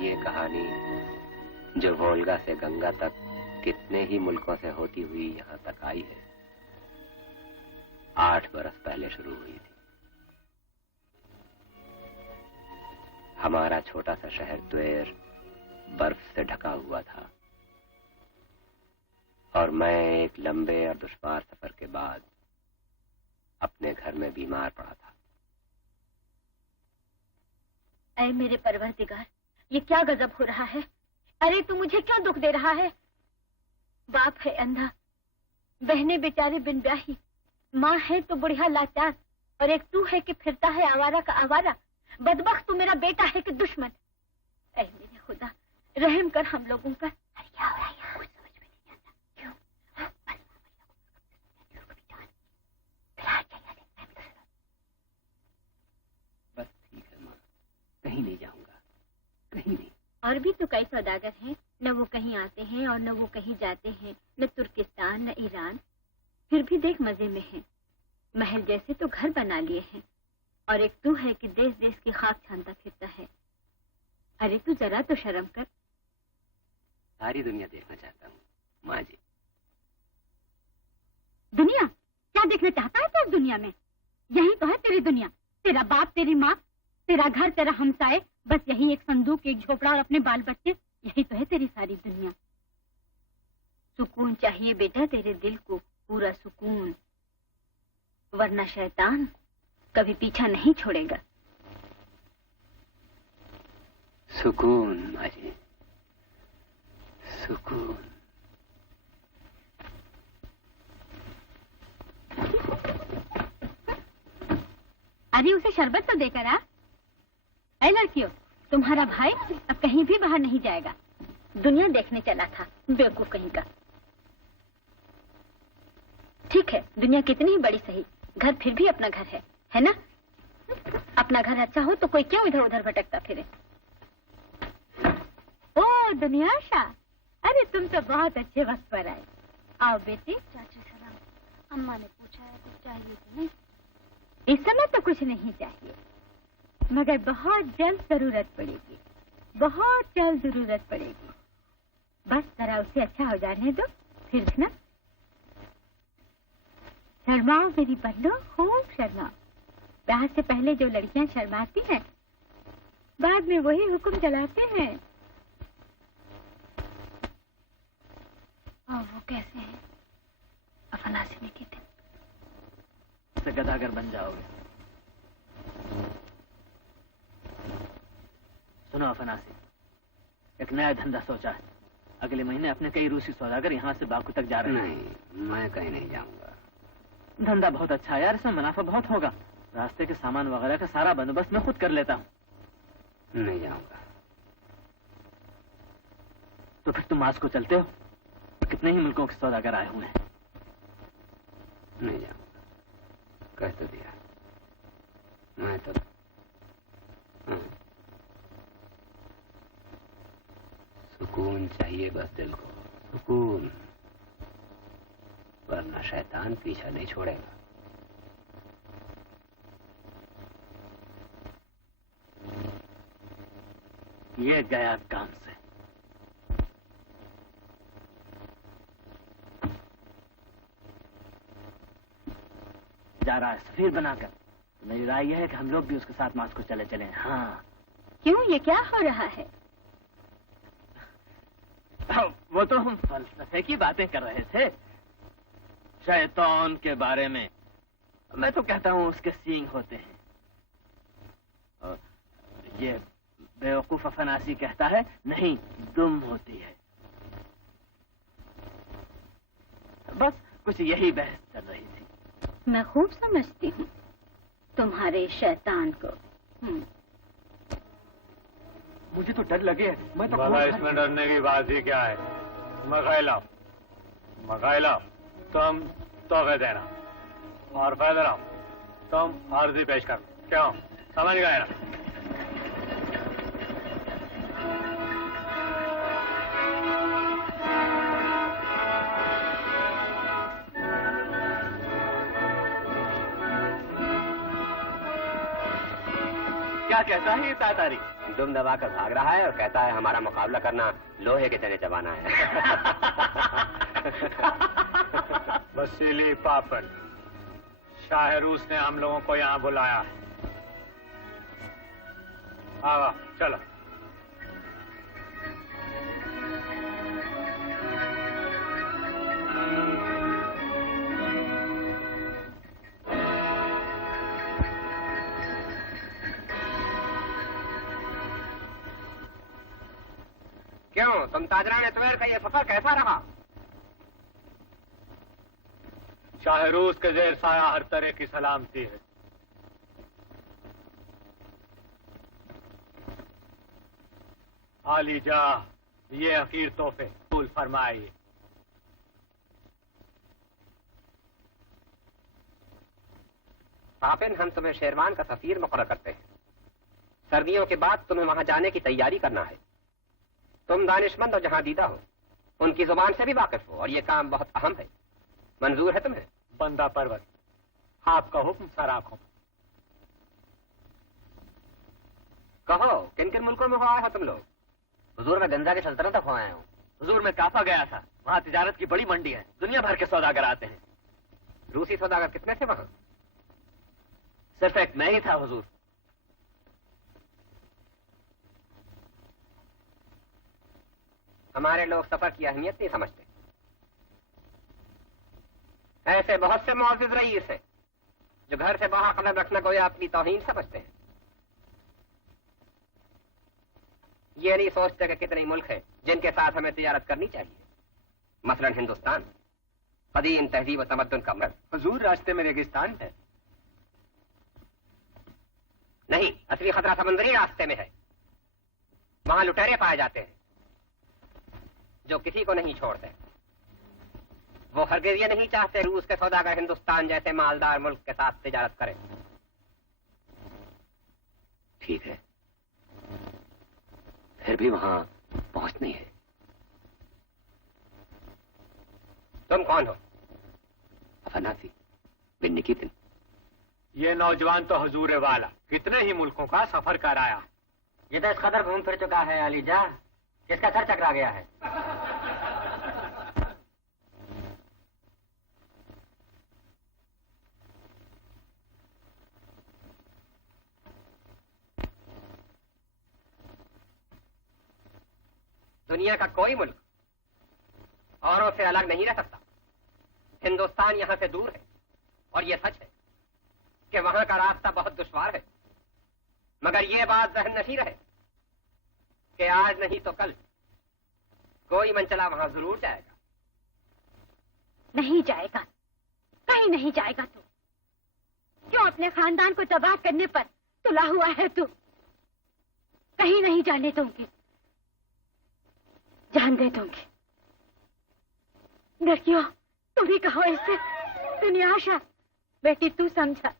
ये कहानी जो वोल्गा से गंगा तक कितने ही मुल्कों से होती हुई यहाँ तक आई है, 8 बरस पहले शुरू हुई थी। हमारा छोटा सा शहर द्वेर बर्फ से ढका हुआ था और मैं एक लंबे और दुश्वार सफर के बाद अपने घर में बीमार पड़ा था। ऐ मेरे परवरदिगार, ये क्या गजब हो रहा है? अरे तू मुझे क्यों दुख दे रहा है? बाप है अंधा, बहने बेचारे बिन ब्याही, माँ है तो बुढ़िया लाचार, और एक तू है कि फिरता है आवारा का आवारा। बदबख्त तू मेरा बेटा है कि दुश्मन? ऐ मेरे खुदा, रहम कर हम लोगों पर। क्या हो रहा है यहाँ? कुछ समझ में नहीं आता। क्यों? बस ठीक है माँ, कहीं नहीं जाऊंगा, कहीं नहीं। और भी तो कई सौदागर हैं, न वो कहीं आते हैं और न वो कहीं जाते हैं, न तुर्किस्तान न ईरान, फिर भी देख मजे में हैं। महल जैसे तो घर बना लिए हैं, और एक तू है कि देश देश की खाक छानता फिरता है। अरे तू जरा तो शर्म कर। सारी दुनिया देखना चाहता हूँ माँ जी। दुनिया? क्या देखना चाहता है तू इस दुनिया में? यही तो है तेरी दुनिया, तेरा बाप, तेरी माँ, तेरा घर, तेरा हमसाए, बस यही एक संदूक, एक झोपड़ा और अपने बाल बच्चे, यही तो है तेरी सारी दुनिया। सुकून चाहिए बेटा तेरे दिल को, पूरा सुकून, वरना शैतान कभी पीछा नहीं छोड़ेगा। सुकून माँ जी, सुकून। अरे उसे शरबत तो देकर आ। ऐ लड़कियों, तुम्हारा भाई अब कहीं भी बाहर नहीं जाएगा, दुनिया देखने चला था, बेवकूफ कहीं का। ठीक है, दुनिया कितनी ही बड़ी सही, घर फिर भी अपना घर है ना? अपना घर अच्छा हो तो कोई क्यों इधर उधर भटकता फिरे। ओ दुनियाशा, अरे तुम तो बहुत अच्छे वक्त पर आए। आओ बेटी। चाची सलाम, अम्मा ने पूछा है कुछ चाहिए तो नहीं? इस समय तो कुछ नहीं चाहिए, मगर बहुत जल्द जरूरत पड़ेगी, बहुत जल्द जरूरत पड़ेगी। बस जरा उसे अच्छा हो जाने दो, फिर ना शर्माओ मेरी बल्लो, खूब शर्माओ। ब्याह से पहले जो लड़कियां शर्माती हैं, बाद में वही हुक्म चलाते हैं। और वो कैसे हैं? अफनासी के दिन से गदागर बन जाओगे। सुनो अफनासी, एक नया धंधा सोचा है। अगले महीने अपने कई रूसी सौदागर यहाँ से बाकू तक जा रहे हैं। नहीं, मैं कहीं नहीं जाऊंगा। धंधा बहुत अच्छा है यार, इसमें मुनाफा बहुत होगा। रास्ते के सामान वगैरह का सारा बंदोबस्त मैं खुद कर लेता हूँ। नहीं जाऊंगा। तो फिर तुम मास्को चलते हो? कितने ही मुल्कों के सौदागर आए हुए हैं। नहीं जाऊंगा, कह तो दिया। मैं तो सुकून चाहिए बस दिल को, सुकून, वरना शैतान पीछा नहीं छोड़ेगा। ये गया काम से। जा रहा है सफीर बनाकर। मेरी राय यह है कि हम लोग भी उसके साथ मास्को चले चले। हाँ। क्यों, ये क्या हो रहा है? वो तो हम फलसफे की बातें कर रहे थे, शैतान के बारे में। मैं तो कहता हूँ उसके सींग होते हैं। ये बेवकूफ अफनासी कहता है नहीं, दुम होती है। बस कुछ यही बहस चल रही थी। मैं खूब समझती हूँ तुम्हारे शैतान को। मुझे तो डर लगे। मैं तो इसमें डरने की बात ही क्या है? मगाइला तुम तोहफे देना और फैदराम तुम आर्जी पेश कर। क्यों, समझ गए ना? क्या कहता है ये तातारी? दुम दबा कर भाग रहा है और कहता है हमारा मुकाबला करना लोहे के चने चबाना है। वसीली पापन, शाह रूस ने हम लोगों को यहाँ बुलाया है। आओ चलो। क्यों तुम ताजरान अतवेर का ये सफर कैसा रहा? शाह रूस के जेर साया हर तरह की सलामती है। आली जा ये हकीर तोहफे कबूल फरमाइए। पापिन, हम तुम्हें शेरवान का सफीर मुकर्रर करते हैं। सर्दियों के बाद तुम्हें वहां जाने की तैयारी करना है। तुम दानिशमंद और जहां दीदा हो, उनकी जुबान से भी वाकिफ हो और ये काम बहुत अहम है। मंजूर है तुम्हें? बंदा परवत, आपका हुक्म सर आंखों पर। कहो किन किन मुल्कों में हो आए हो तुम लोग? हुजूर, मैं गंजा की सल्तनत तक हो आया हूँ। हुजूर, मैं काफा गया था, वहाँ तिजारत की बड़ी मंडी है, दुनिया भर के सौदागर आते हैं। रूसी सौदागर कितने थे वहां? सिर्फ एक मैं ही था हुजूर। हमारे लोग सफर की अहमियत नहीं समझते। ऐसे बहुत से मौजूद रईस हैं जो घर से बाहर कदम रखना कोई अपनी तौहीन समझते हैं। ये नहीं सोचते कि कितने मुल्क हैं जिनके साथ हमें तिजारत करनी चाहिए। मसलन हिंदुस्तान, कदीम तहजीब व तमद्दुन का मर्द। हुजूर, रास्ते में रेगिस्तान है। नहीं, असली खतरा समुद्री रास्ते में है। वहां लुटेरे पाए जाते हैं जो किसी को नहीं छोड़ते। वो हरगिज़ ये नहीं चाहते रूस के सौदागर हिंदुस्तान जैसे मालदार मुल्क के साथ तिजारत करें। ठीक है, फिर भी वहां पहुंचनी है। तुम कौन हो? अफनासी बिन निकितिन। ये नौजवान तो हुजूर वाला कितने ही मुल्कों का सफर कर आया। ये तो इस कदर घूम फिर चुका है अलीजा, जिसका सर चकरा गया है। दुनिया का कोई मुल्क औरों से अलग नहीं रह सकता। हिंदुस्तान यहां से दूर है और यह सच है कि वहां का रास्ता बहुत दुश्वार है। मगर यह बात जहन नशीं रहे कि आज नहीं तो कल कोई मनचला वहां जरूर जाएगा। नहीं जाएगा, कहीं नहीं जाएगा तू। क्यों अपने खानदान को तबाह करने पर तुला हुआ है तू? कहीं नहीं जाने दूंगी, जान दे दूंगी। लड़कियों, तू भी कहो इससे। दुनिया आशा, बेटी तू समझा।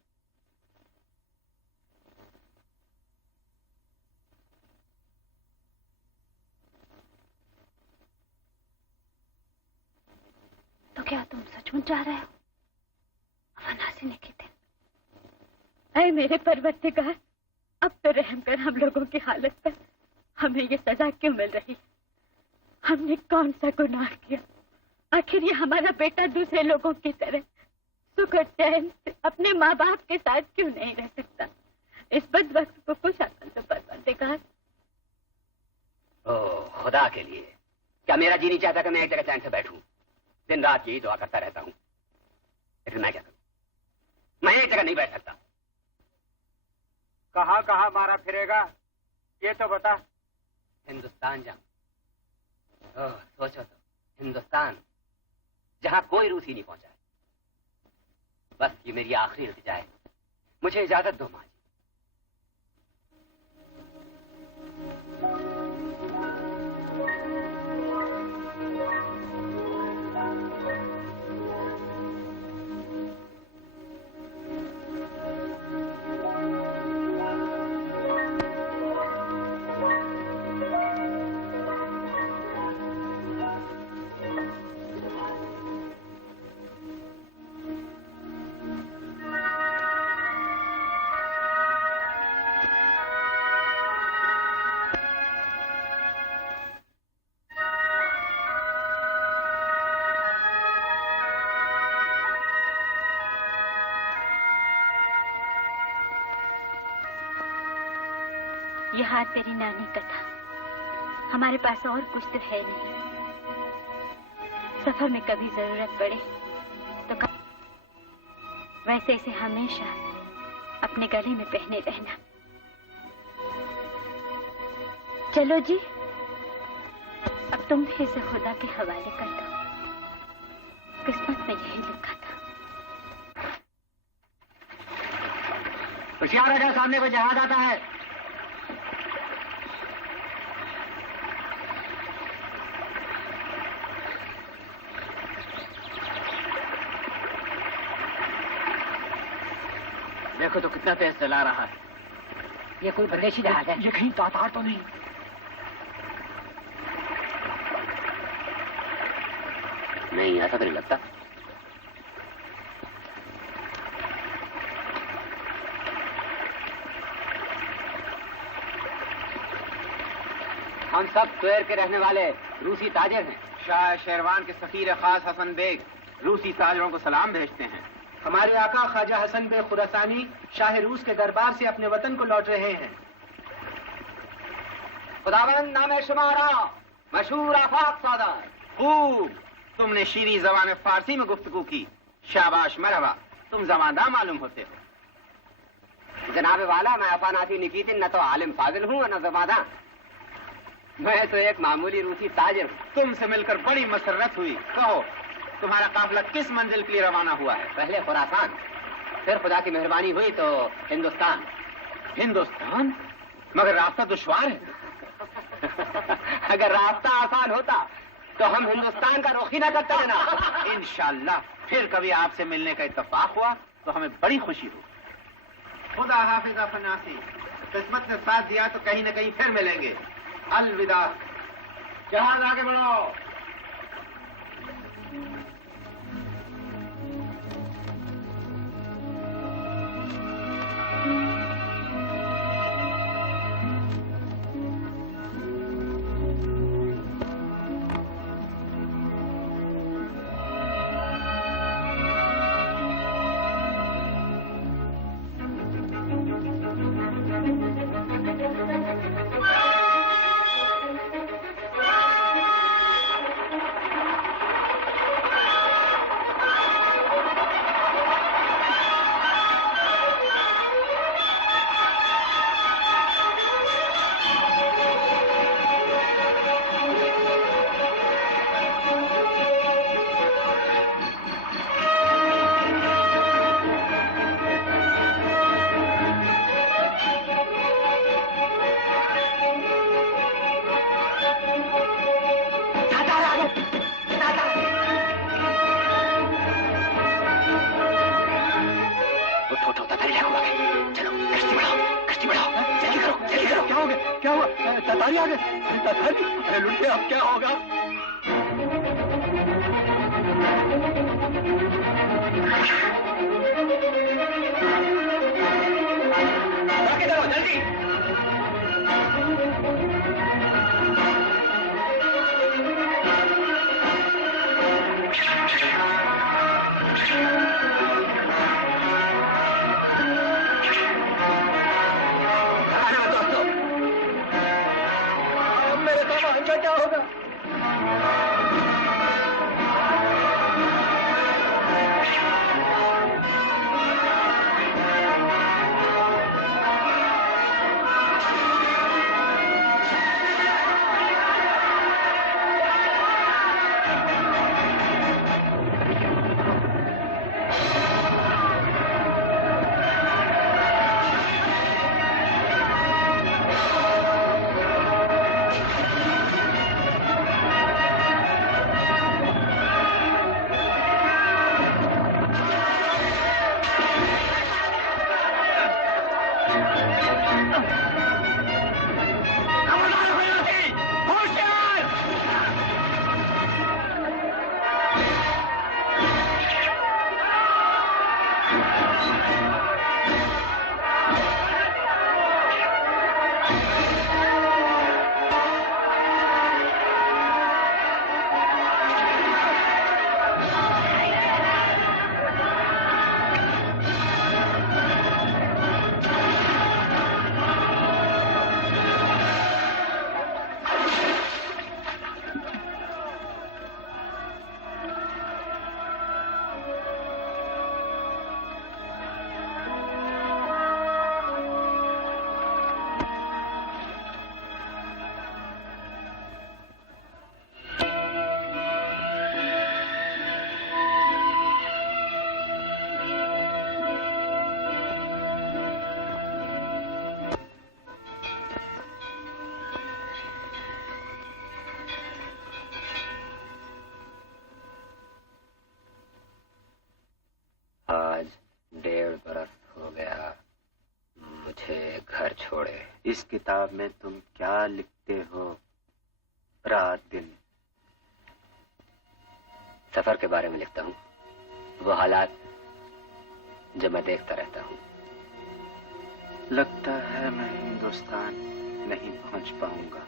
तो क्या तुम सचमुच जा रहे हो? अफनासी ने की दिन। ऐ मेरे परवरदिगार, अब तो रहम कर हम लोगों की हालत पर। हमें ये सजा क्यों मिल रही? हमने कौन सा गुनाह किया? आखिर ये हमारा बेटा दूसरे लोगों की तरह सुख और चैन से अपने माँ बाप के साथ क्यों नहीं रह सकता? इस बदबख्त को कुछ अकल तो परवरदिगार। ओ खुदा के लिए, क्या मेरा जी नहीं चाहता कि मैं एक जगह चैन से बैठूं? दिन रात यही दुआ करता रहता हूं, लेकिन मैं क्या करूं? मैं एक जगह नहीं बैठ सकता। कहाँ कहाँ मारा फिरेगा ये तो बता। हिंदुस्तान जाऊं। ओह, सोचो तो, हिंदुस्तान जहां कोई रूसी नहीं पहुंचा है। बस ये मेरी आखिरी इल्तिजा है, मुझे इजाजत दो मां। ये हार तेरी नानी का था। हमारे पास और कुछ तो है नहीं। सफर में कभी जरूरत पड़े तो वैसे इसे हमेशा अपने गले में पहने रहना। चलो जी, अब तुम भी इसे खुदा के हवाले कर दो। किस्मत में यही लिखा था। होशियार रहे, सामने कोई जहाज आता है। देखो तो कितना तेज चला रहा है। ये कोई परदेशी जहाज है? ये कहीं तातार तो नहीं? नहीं, ऐसा तो नहीं लगता। हम सब त्वेर के रहने वाले रूसी ताजिर हैं। शाह शेरवान के सफीर खास हसन बेग रूसी ताजरों को सलाम भेजते हैं। हमारे आका ख्वाजा हसन बेग खुरासानी शाह रूस के दरबार से अपने वतन को लौट रहे हैं। खुदावंद नाम शुमारा मशहूर आफाक सादार। खूब, तुमने शीरी ज़बान फारसी में गुफ्तगू की। शाबाश मरहबा, तुम जमादा मालूम होते हो। जनाब वाला, मैं अफानाती निकीतिन न तो आलिम फाजिल हूँ न जमादा। मैं तो एक मामूली रूसी ताजिर हूँ। तुमसे मिलकर बड़ी मसरत हुई। कहो, तुम्हारा काफिला किस मंजिल के लिए रवाना हुआ है? पहले खुरासान, फिर खुदा की मेहरबानी हुई तो हिंदुस्तान। हिंदुस्तान? मगर रास्ता दुश्वार है। अगर रास्ता आसान होता तो हम हिंदुस्तान का रुख ही न करते ना। इंशाअल्लाह फिर कभी आपसे मिलने का इत्तेफाक हुआ तो हमें बड़ी खुशी हुई। खुदा हाफिज अफनासी, किस्मत ने साथ दिया तो कहीं न कहीं फिर मिलेंगे। अलविदा। जहाज आगे बढ़ो। मेरे सामान का क्या होगा? इस किताब में तुम क्या लिखते हो रात दिन? सफर के बारे में लिखता हूँ, वो हालात जो मैं देखता रहता हूँ। लगता है मैं हिंदुस्तान नहीं पहुंच पाऊंगा।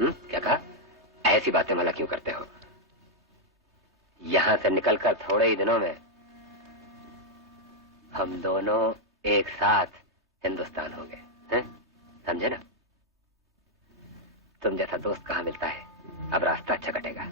क्या कहा? ऐसी बातें भला क्यों करते हो? यहां से निकलकर थोड़े ही दिनों में हम दोनों एक साथ हिंदुस्तान होंगे, हैं? समझे ना? तुम जैसा दोस्त कहाँ मिलता है। अब रास्ता अच्छा कटेगा।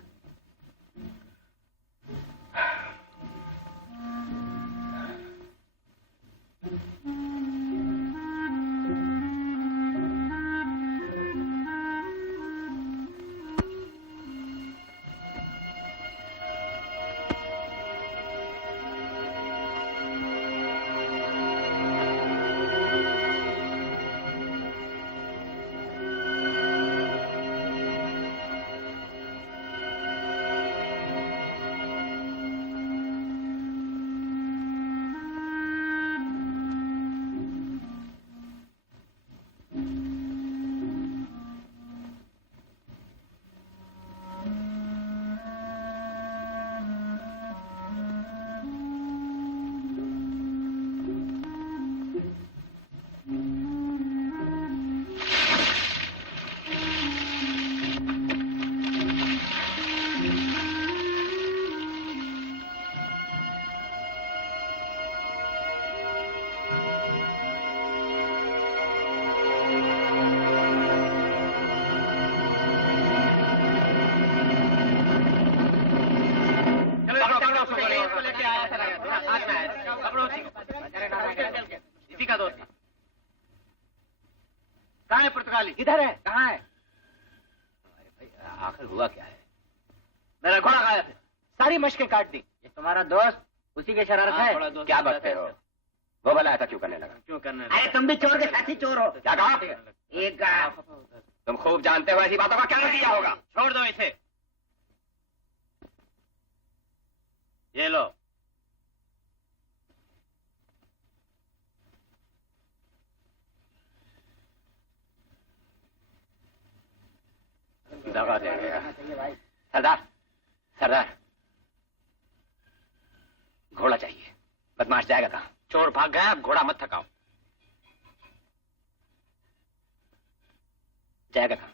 इसी का दोस्त कहाँ है? पुर्तगाली इधर है। कहाँ है? आखिर हुआ क्या है? मेरा घोड़ा गायब है। सारी मशकें काट दी। ये तुम्हारा दोस्त उसी की शरारत है। क्या बात हो? वो भला ऐसा क्यों करने लगा? क्यों करने? अरे तुम भी चोर के साथी चोर हो। क्या कहा? एक तुम खूब जानते हो ऐसी बातों का क्या नतीजा होगा। छोड़ दो इसे। ये लो। दगा दे गया। सरदार, सरदार, घोड़ा चाहिए। बदमाश जाएगा कहाँ? चोर भाग गया, अब घोड़ा मत थकाओ। जाएगा कहाँ?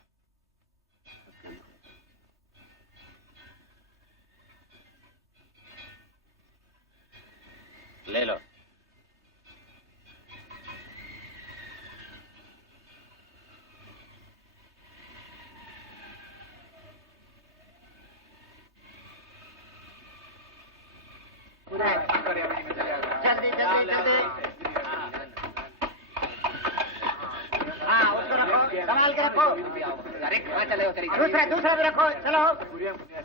ले लो। जल्दी जल्दी जल्दी। हाँ उसको रखो, संभाल के रखो। अरे कहाँ चले हो? दूसरा दूसरा भी रखो। चलो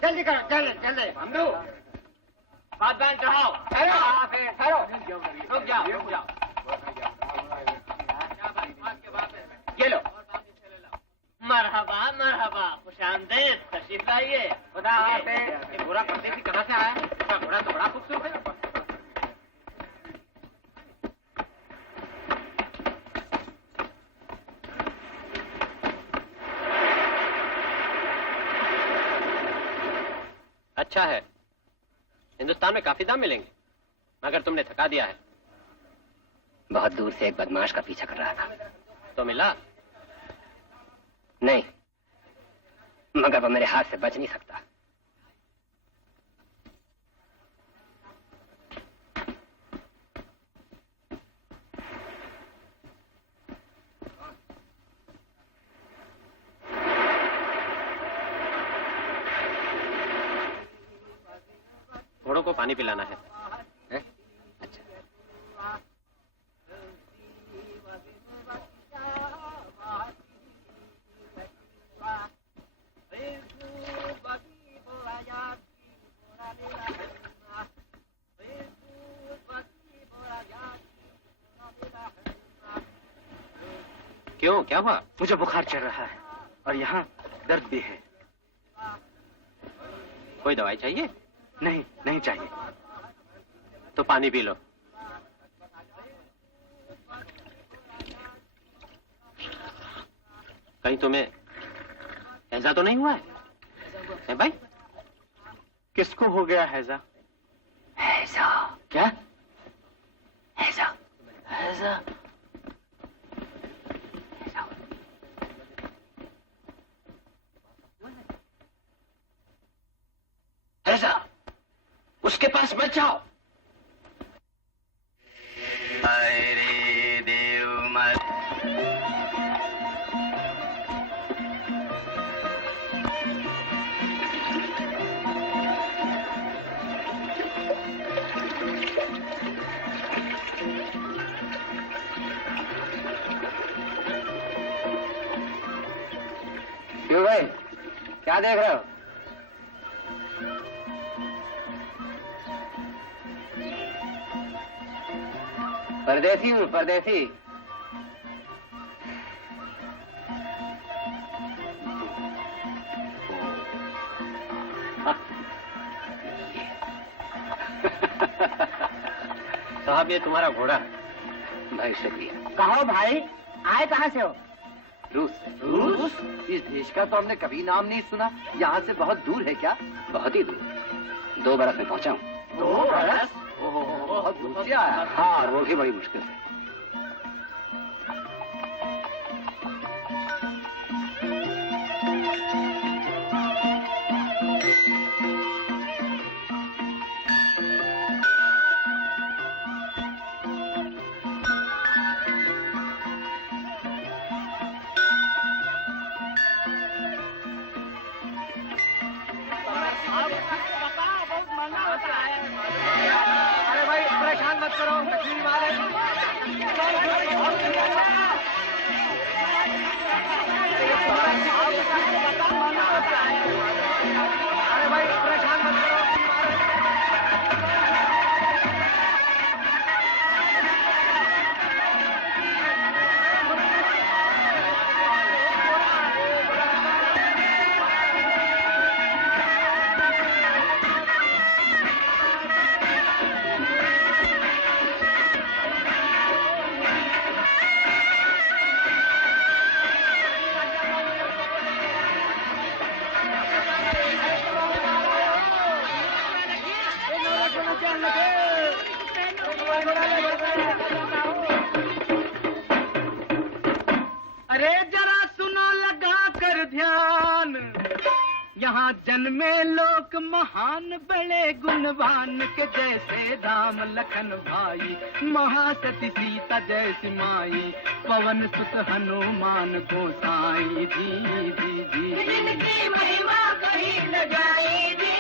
जल्दी करो, जल्दी जल्दी। हमदू, बात बांध चढ़ाओ। ठहरो, रुक जाओ, रुक जाओ। ये लो। मरहबा मरहबा, खुशामदीद, तशरीफ लाइए। खुदा हाफिज़। ये घोड़ा परदेसी कहाँ से आया है? इसका घोड़ा तो बड़ा खूबसूरत है। अच्छा है, हिंदुस्तान में काफी दाम मिलेंगे, मगर तुमने थका दिया है। बहुत दूर से एक बदमाश का पीछा कर रहा था। तो मिला? नहीं, मगर वो मेरे हाथ से बच नहीं सकता। घोड़ों को पानी पिलाना है। अच्छा, क्यों, क्या हुआ? मुझे बुखार चढ़ रहा है और यहाँ दर्द भी है। कोई दवाई चाहिए? नहीं, नहीं चाहिए। तो पानी पी लो। कहीं तुम्हें ऐसा तो नहीं हुआ है भाई? किसको हो गया हैजा? ऐसा क्या? ऐसा ऐसा ऐसा उसके पास मत जाओ। अरे देव मत क्यों भाई, क्या देख रहे हो? परदेसी हूँ, परदेसी। साहब ये तुम्हारा घोड़ा है। भाई शुक्रिया। कहो भाई, आए कहाँ से हो? रूस से। रूस? इस देश का तो हमने कभी नाम नहीं सुना। यहाँ से बहुत दूर है क्या? बहुत ही दूर। 2 बरस में पहुँचा हूँ। 2 बरस? बहुत दूर से आया। हाँ, वो भी बड़ी मुश्किल से। अरे भाई परेशान मत करो, मछली वाले। अरे भाई परेशान मत करो। अरे जरा सुनो लगा कर ध्यान, यहाँ जन्मे लोक महान, बड़े गुणवान के जैसे राम लखन भाई, महासती सीता जैसी माई, पवन सुत हनुमान को साई। जी जी जी जिनकी महिमा कहीं न जाए, जी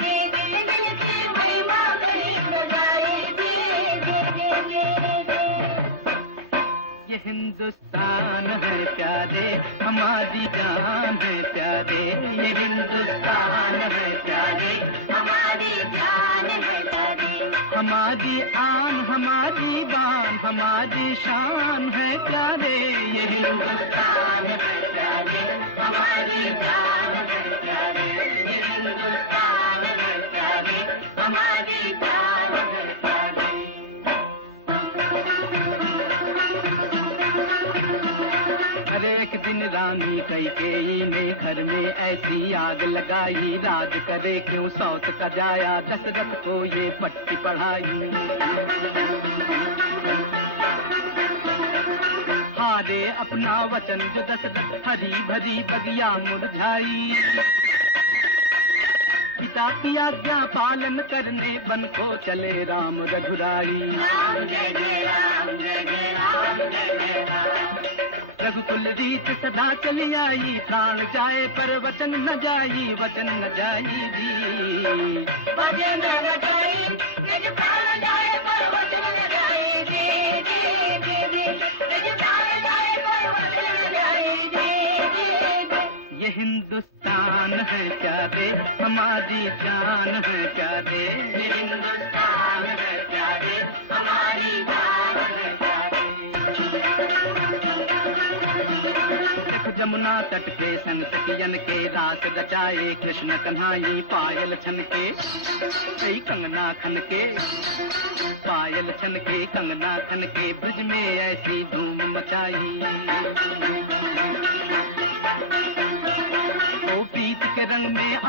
जी जी जिनकी महिमा कहीं न जाए, जी जी जी जी। ये हिंदुस्तान है प्यारे, हमारी जान है प्यारे, ये हिंदुस्तान है प्यारे, हमारी जान है प्यारे, हमारी आन, हमारी बान, हमारी शान है प्यारे, ये हिंदुस्तान है प्यारे, हमारी जान है प्यारे, ये हिंदुस्तान है प्यारे, हमारी जान है प्यारे। अरे एक दिन रानी कैकेयी ने घर में ऐसी आग लगाई, राज करे क्यों सौत का जाया, दशरथ को ये पट्टी पढ़ाई। हारे अपना वचन जो दशरथ, हरी भरी बगिया मुरझाई, पिता की आज्ञा पालन करने बन को चले राम रघुराई। राम जय जय राम, जय जय राम, जय जय राम। रघुकुल रीत सदा चली आई, प्राण जाए पर वचन न जाई, वचन न जाई जी, वचन न जाई, निज प्राण जाए पर वचन न जाई, जी जी जी जी, निज प्राण जाए पर वचन न जाई, जी जी जी। ये हिंदुस्तान है प्यारे, हमारी जान है प्यारे, ये हिंदुस्तान है प्यारे, हमारी जान है प्यारे। जमुना तट के संग सखियन के रास रचाए, कृष्ण कन्हाई पायल छन के, कई कंगना खन के, पायल छन के कंगना खन के, ब्रज में ऐसी धूम मचाई।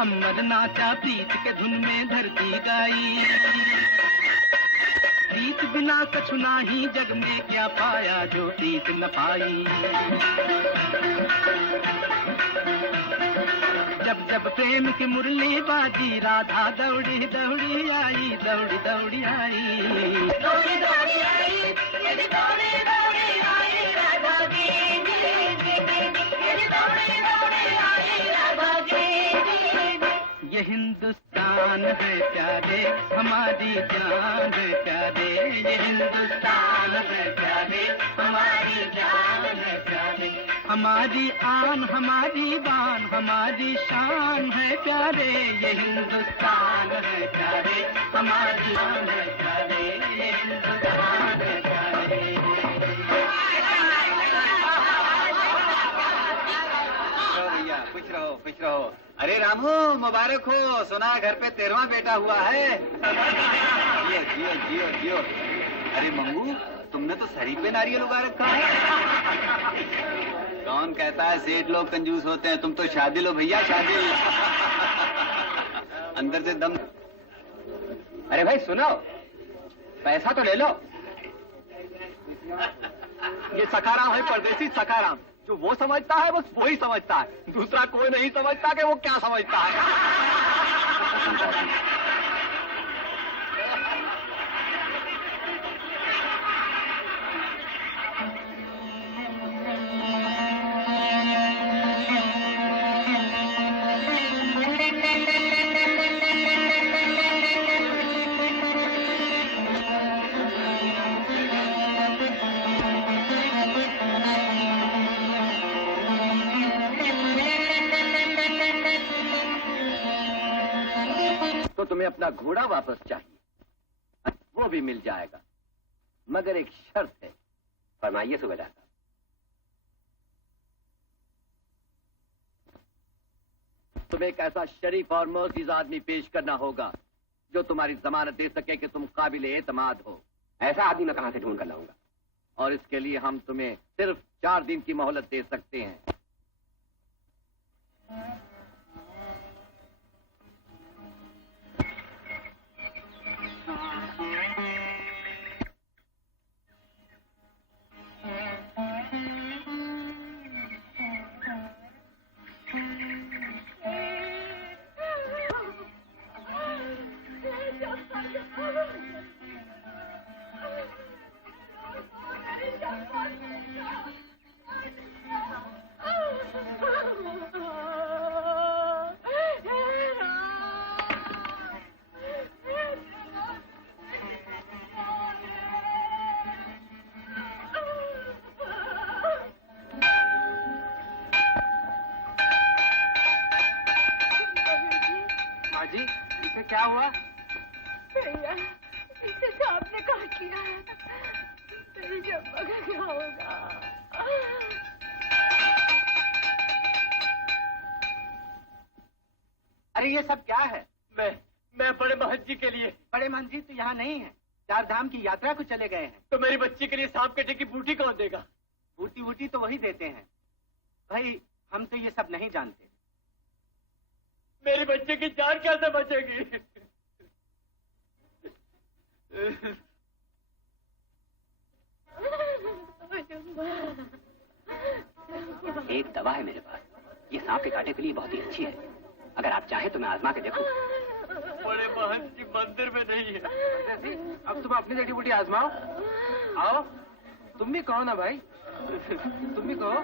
झम्मर नाचा प्रीत के धुन में धरती गाई। प्रीत बिना कछु नाही जग में क्या पाया जो प्रीत न पाई। जब जब प्रेम की मुरली बाजी राधा दौड़ी दौड़ी आई, दौड़ी दौड़ी आई, दौड़ी दौड़ी आई, दौड़ी दौड़ी आई राधा जी, दौड़ी दौड़ी आई राधा जी। ये हिंदुस्तान है प्यारे हमारी जान है प्यारे, ये हिंदुस्तान है प्यारे हमारी जान है प्यारे। हमारी आन हमारी बान हमारी शान है प्यारे, ये हिंदुस्तान है प्यारे हमारी शान है प्यारे, ये हिंदुस्तान है प्यारे। भैया खुश रहो खुश रहो। अरे रामू मुबारक हो, सुना घर पे 13वां बेटा हुआ है। जियो जियो जियो जियो। अरे मंगू तुमने तो शरीर पे नारियल उगा रखा है। कौन कहता है सेठ लोग कंजूस होते हैं, तुम तो शादी लो भैया शादी। अंदर से दम। अरे भाई सुनो, पैसा तो ले लो। ये सखाराम है, परदेसी सखाराम। जो वो समझता है बस वही समझता है, दूसरा कोई नहीं समझता कि वो क्या समझता है। तो तुम्हें अपना घोड़ा वापस चाहिए, वो भी मिल जाएगा, मगर एक शर्त है। फरमाइए सूबेदार साहब। तुम्हें एक ऐसा शरीफ और मोअज़्ज़िज़ आदमी पेश करना होगा जो तुम्हारी जमानत दे सके कि तुम काबिल एतमाद हो। ऐसा आदमी मैं कहां से ढूंढ कर लाऊंगा? और इसके लिए हम तुम्हें सिर्फ 4 दिन की मोहलत दे सकते हैं। क्या हुआ? भैया इसे सांप ने काट लिया है, तेरी चंपा का क्या होगा? अरे ये सब क्या है? मैं बड़े महंत जी के लिए। बड़े महंत जी तो यहाँ नहीं है, 4 धाम की यात्रा को चले गए हैं। तो मेरी बच्ची के लिए सांप कटे की बूटी कौन देगा? बूटी वूटी तो वही देते हैं भाई, हम तो ये सब नहीं जानते। मेरी बच्चे की जान कैसे बचेगी? एक दवा है मेरे पास, ये सांप के कांटे के लिए बहुत ही अच्छी है। अगर आप चाहें तो मैं आजमा के देखूं। बड़े महंत जी मंदिर में नहीं है। अब तुम अपनी जड़ी बूटी आजमाओ। आओ तुम भी कहो ना भाई, तुम भी कहो।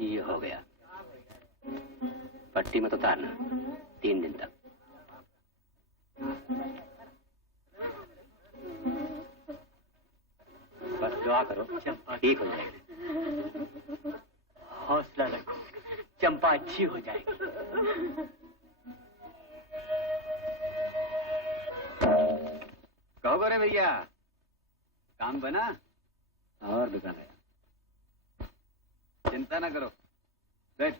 ये हो गया, पट्टी मत उतारना 3 दिन तक। करो, ठीक हो जाएगी। हौसला रखो, चंपा अच्छी हो जाएगी। कहो गोरे भैया, काम बना और बिका गया। चिंता ना करो, बैठ।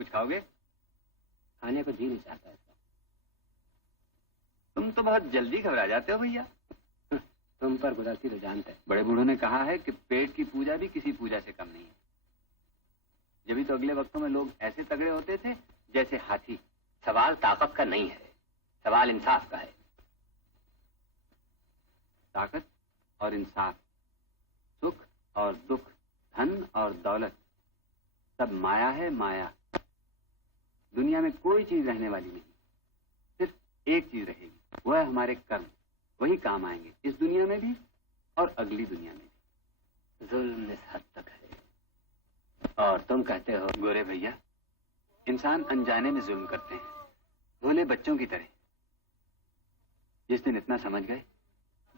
कुछ खाओगे? खाने को जी नहीं चाहता है। तुम तो बहुत जल्दी घबरा जाते हो भैया। तुम पर गुजरती तो जानते हैं। बड़े बूढ़ों ने कहा है कि पेट की पूजा भी किसी पूजा से कम नहीं है। जब तो अगले वक्तों में लोग ऐसे तगड़े होते थे जैसे हाथी। सवाल ताकत का नहीं है, सवाल इंसाफ का है। ताकत और इंसाफ, सुख और दुख, धन और दौलत, सब माया है, माया। दुनिया में कोई चीज रहने वाली नहीं, सिर्फ एक चीज रहेगी, वह है हमारे कर्म। वही काम आएंगे इस दुनिया में भी और अगली दुनिया में भी। जुल्म इस हद तक है। और तुम कहते हो गोरे भैया, इंसान अनजाने में जुल्म करते हैं, भोले बच्चों की तरह। जिस दिन इतना समझ गए,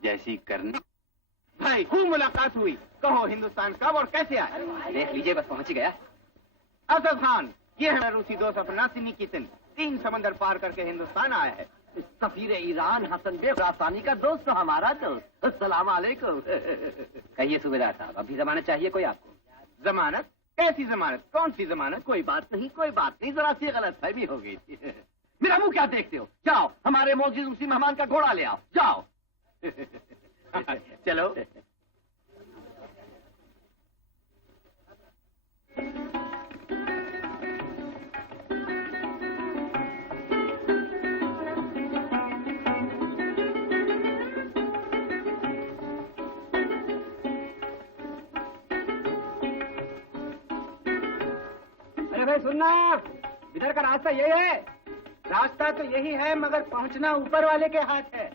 जैसी करने। भाई खूब मुलाकात हुई, कहो हिंदुस्तान कब और कैसे आए? देख लीजिए, बस पहुंच ही गया। असद खान, ये है रूसी दोस्त अपना निकितिन, 3 समंदर पार करके हिंदुस्तान आया है। सफीर ईरान हसन बेग रासानी का दोस्त तो हमारा दोस्त। अस्सलाम वालेकुम। कहिए सूबेदार साहब, अभी जमानत चाहिए कोई आपको? जमानत? कैसी जमानत? कौन सी जमानत? कोई बात नहीं, कोई बात नहीं, जरा सी गलतफहमी हो गई थी। मेरा मुंह क्या देखते हो? जाओ हमारे मौजूद उसी मेहमान का घोड़ा ले आओ, जाओ। चलो। अरे भाई सुनना, इधर का रास्ता यही है। रास्ता तो यही है, मगर पहुंचना ऊपर वाले के हाथ है।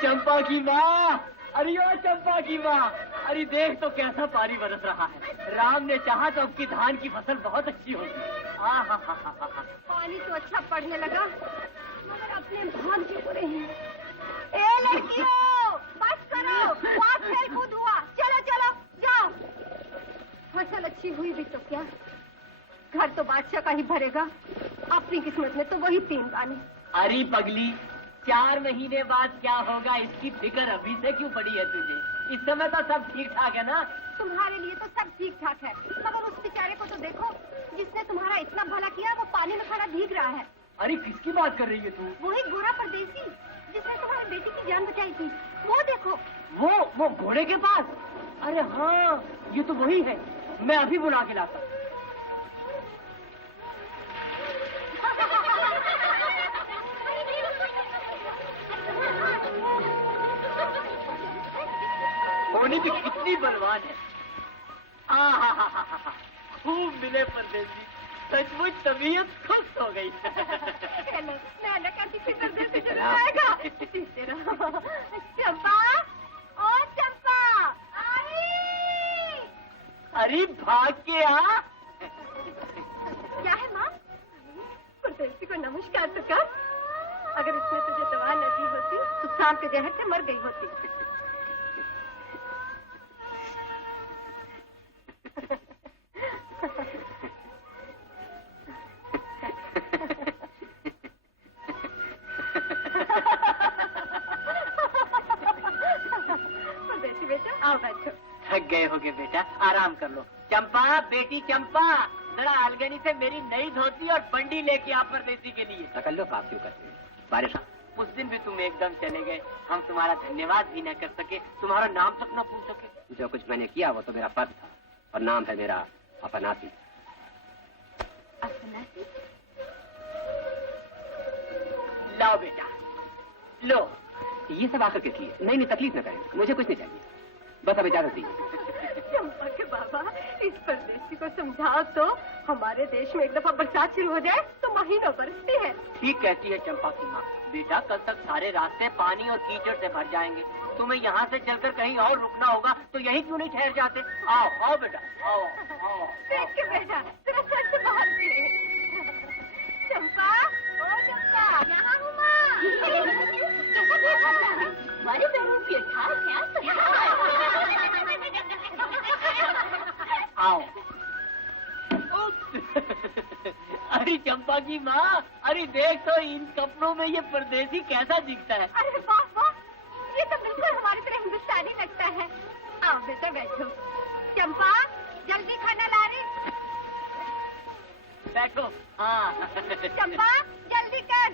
चंपा की माँ, अरे ओ चंपा की माँ, अरे देख तो कैसा पानी बरस रहा है। राम ने चाहा तो आपकी धान की फसल बहुत अच्छी होगी। पानी तो अच्छा पड़ने लगा, मगर अपने भाग्य बुरे हैं। ए लड़कियों, बस करो, बहुत खेल कूद हुआ, चलो चलो जाओ। फसल अच्छी हुई भी तो क्या, घर तो बादशाह का ही भरेगा। अपनी किस्मत में तो वही 3 दाने। अरे पगली, 4 महीने बाद क्या होगा इसकी फिक्र अभी से क्यों पड़ी है तुझे? इस समय तो सब ठीक ठाक है ना? तुम्हारे लिए तो सब ठीक ठाक है, मगर उस बेचारे को तो देखो, जिसने तुम्हारा इतना भला किया, वो पानी में खड़ा भीग रहा है। अरे किसकी बात कर रही है तू? वही गोरा परदेसी जिसने तुम्हारी बेटी की जान बचाई थी, वो देखो। वो घोड़े के पास? अरे हाँ, ये तो वही है। मैं अभी बुला के लाता। होनी भी कितनी बलवान है। खूब मिले परदेसी, सचमुच तबीयत खुश हो गई। मैं कैसी फिक्र दिल से चला जाएगा। चंपा, ओ चंपा, अरे भाग के आ। क्या है माँ? परदेसी को नमस्कार तो कर। अगर इसने तुझे दवा न दी होती तो सांप के जहर से मर गई होती। परदेसी बेटा, आओ बैठो। थक गए होगे बेटा, आराम कर लो। चंपा, बेटी चंपा, जरा अलगनी से मेरी नई धोती और बंडी लेके आ परदेसी के लिए। तकल्लुफ आप क्यों करते हैं? बारिश उस दिन भी तुम एकदम चले गए, हम तुम्हारा धन्यवाद भी न कर सके, तुम्हारा नाम तक न पूछ सके। जो कुछ मैंने किया वो तो मेरा फर्ज था, और नाम है मेरा अपनासी। अपनासी? लाओ बेटा, लो, ये सब आकर किस लिए? नहीं, तकलीफ न करें, मुझे कुछ नहीं चाहिए, बस अब इजाजत दीजिए। चंपा के बाबा, इस परदेसी को समझाओ तो, हमारे देश में एक दफा बरसात शुरू हो जाए तो महीनों बरसती है। ठीक कहती है चंपा की माँ। बेटा, कल तक सारे रास्ते पानी और कीचड़ से भर जाएंगे। तुम्हें यहाँ से चलकर कहीं और रुकना होगा, तो यहीं क्यों नहीं ठहर जाते? आओ आओ बेटा, आओ आओ। देख के बेटा, तेरा सर से बाहर के। चंपा, ओ चंपा, यहाँ हूँ माँ। हमारी बहन की आओ। अरे चंपा की माँ, अरे देख तो इन कपड़ों में ये परदेसी कैसा दिखता है। अरे वाह वाह, ये तो बिल्कुल हमारी तरह हिंदुस्तानी लगता है। आओ बेटा बैठो। चंपा, जल्दी खाना ला रही। बैठो। हाँ। चंपा, जल्दी कर।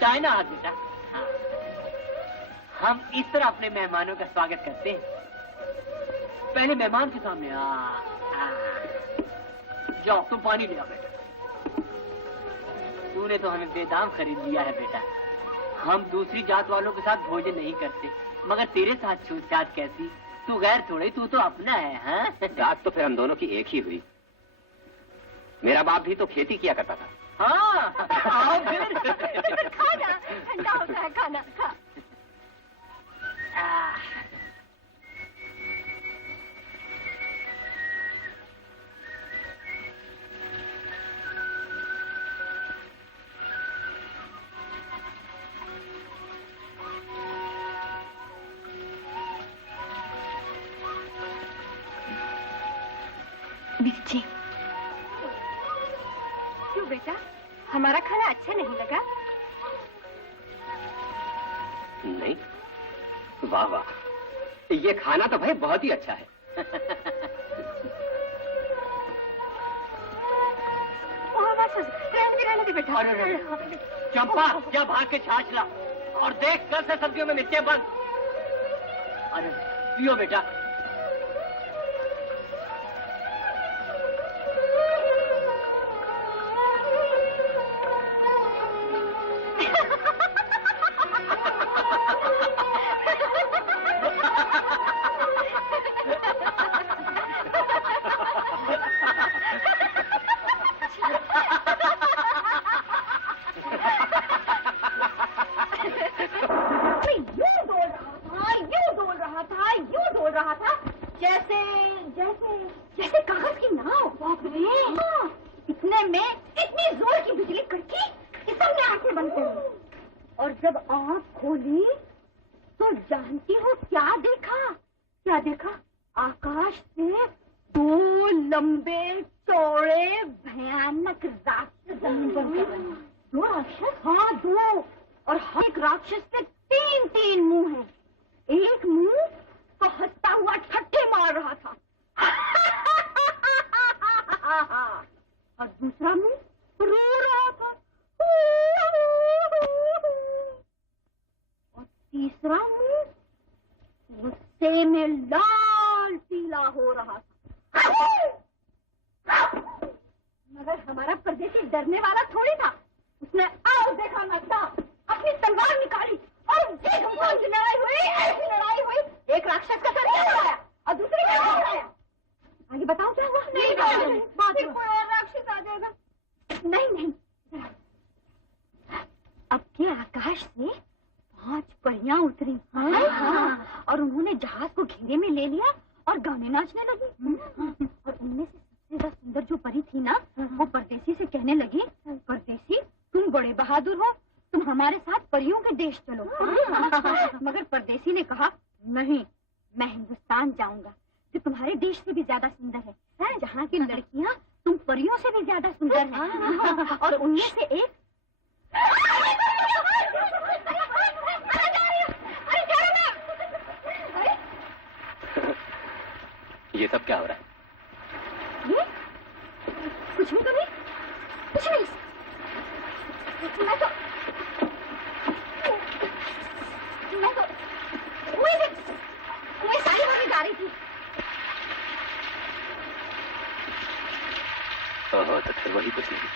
चाय ना हाथ बेटा। हाँ। हम इस तरह अपने मेहमानों का स्वागत करते हैं। पहले मेहमान के सामने जाओ, तुम पानी ले आओ बेटा। तूने तो हमें बेदाम खरीद लिया है बेटा। हम दूसरी जात वालों के साथ भोजन नहीं करते, मगर तेरे साथ छूतछात कैसी? तू गैर थोड़े, तू तो अपना है। हाँ, जात तो फिर हम दोनों की एक ही हुई। मेरा बाप भी तो खेती किया करता था। हाँ, आओ फिर। खाना ठंडा होता है, खाना खा। बिरची, क्यों बेटा, हमारा खाना अच्छा नहीं लगा? नहीं, वाह वाह, ये खाना तो भाई बहुत ही अच्छा है। रहने दे बेटा। चंपा, जा भाग के छाछ ला, और देख कल से सब्जियों में मिर्चें बंद। अरे पियो बेटा। ये सब क्या हो रहा है? ये कुछ भी तो नहीं, कुछ नहीं। मैं तो कुएं सारी होने जा रही थी। ओहो, तो फिर वही कुछ नहीं।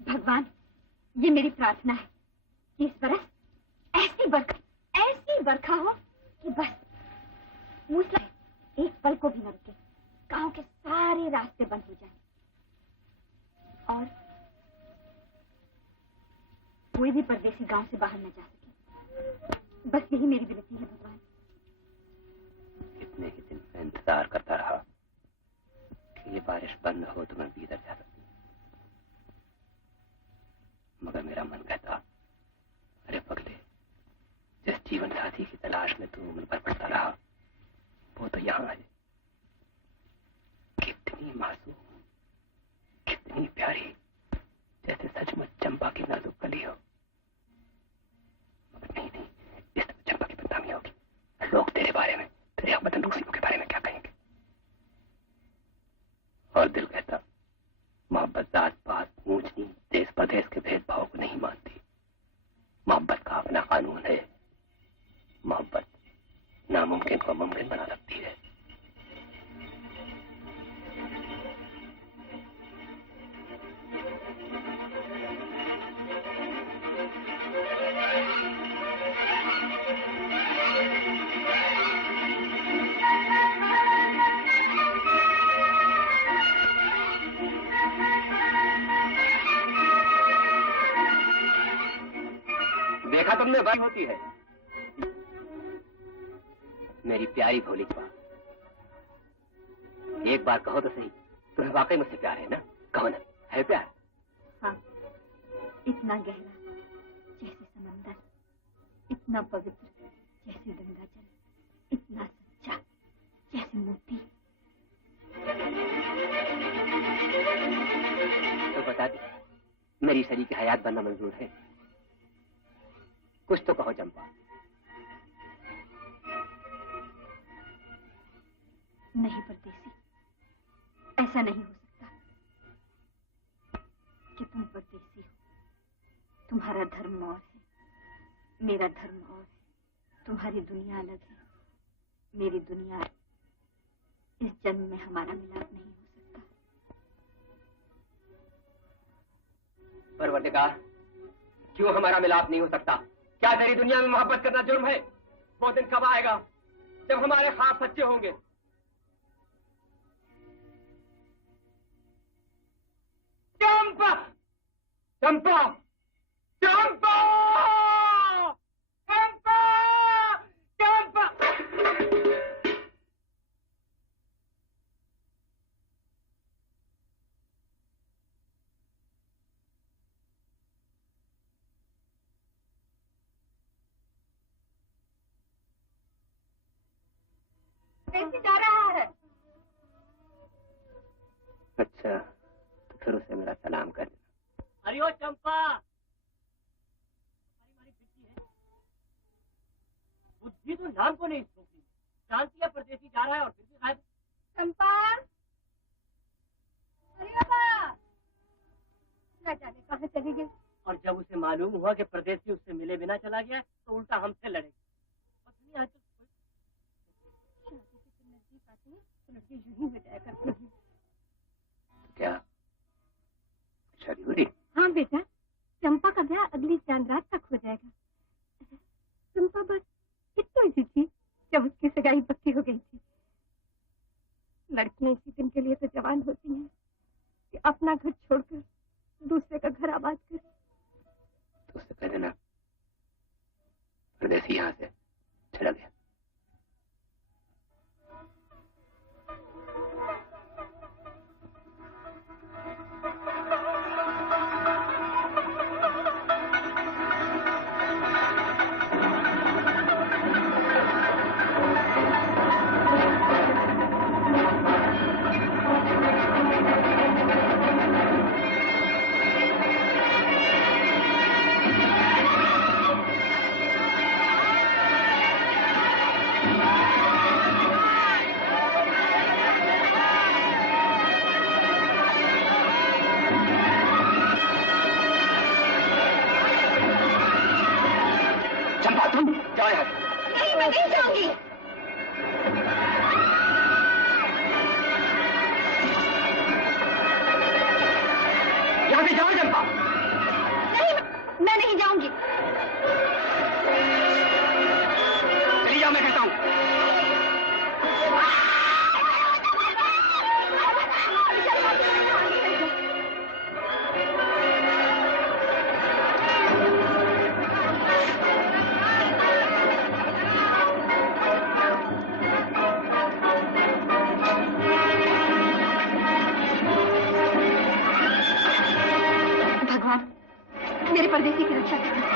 भगवान, ये मेरी प्रार्थना है कि इस बरस ऐसी बरखा हो कि बस मूसला एक पल को भी न रुके, गांव के सारे रास्ते बंद हो जाएं और कोई भी परदेसी गांव से बाहर न जा सके। बस यही मेरी विनती है भगवान। इतने ही दिन मैं इंतजार करता रहा कि ये बारिश बंद हो तो मैं भीतर जा सकती, मगर मेरा मन कहता, अरे पगले, जिस जीवन साथी की तलाश में तू उम्र भर पड़ता रहा वो तो यहाँ है। कितनी मासूम, कितनी प्यारी, जैसे सचमुच चंपा की नाजुक कली हो। मगर नहीं, इस तरह चंपा की बदनामी होगी। लोग तेरे बारे में, तेरे हमवतन रूसियों के बारे में क्या कहेंगे? और दिल कहता, मोहब्बत जात पात, ऊंच नीच, देश परदेश के भेदभाव को नहीं मानती। मोहब्बत का अपना कानून है। मोहब्बत नामुमकिन को मुमकिन बना सकती है। में बड़ी होती है। मेरी प्यारी भोली बात, एक बार कहो तो सही, तुम्हें वाकई मुझसे प्यार है ना? कहो ना, है प्यार? हाँ, इतना गहरा जैसे समंदर, इतना पवित्र जैसे गंगा जल, इतना सच्चा जैसे मोती। तो बता दे, मेरी शरीक की हयात बनना मंजूर है? कुछ तो कहो चंपा। नहीं परदेसी, ऐसा नहीं हो सकता कि तुम परदेसी हो। तुम्हारा धर्म और है, मेरा धर्म और है। तुम्हारी दुनिया अलग है, मेरी दुनिया अलग। इस जन्म में हमारा मिलाप नहीं हो सकता। परवरदिगार, क्यों हमारा मिलाप नहीं हो सकता? क्या तेरी दुनिया में मोहब्बत करना जुर्म है? वो दिन कब आएगा जब हमारे ख्वाब सच्चे होंगे? चंपा, चंपा, चंपा, चंपा, चंपा। कैसे जा रहा है? अच्छा, तो फिर उसे मेरा सलाम कर देना। अरे ओ चंपा, हमारी बिट्टी है, बुद्धि तो नाम को नहीं सोचती। जानती है परदेसी जा रहा है और फिर भी गायब। चंपा, अरे बाबा, न जाने कहाँ चली गई। और जब उसे मालूम हुआ कि परदेसी उससे मिले बिना चला गया है, तो उल्टा हमसे लड़ेगी। और दुनिया तो नजदीक आते हैं तो लड़की यूं ही हो जाया करती है। क्या शादी हो रही? हाँ बेटा, चंपा का ब्याह अगली चांद रात तक हो जाएगा। चंपा बस इतनी सी थी जब उसकी सगाई पक्की हो गई थी। लड़कियां इसी दिन के लिए तो जवान होती हैं कि अपना घर छोड़कर दूसरे का घर आबाद कर। तो उससे पहले ना परदेसी यहाँ से चला गया। नहीं, मैं नहीं जाऊंगी। यहाँ से जाओ चंपा। नहीं, मैं नहीं जाऊंगी। चली जाओ, मैं कहता हूँ। मेरे परदेसी की रक्षा करना।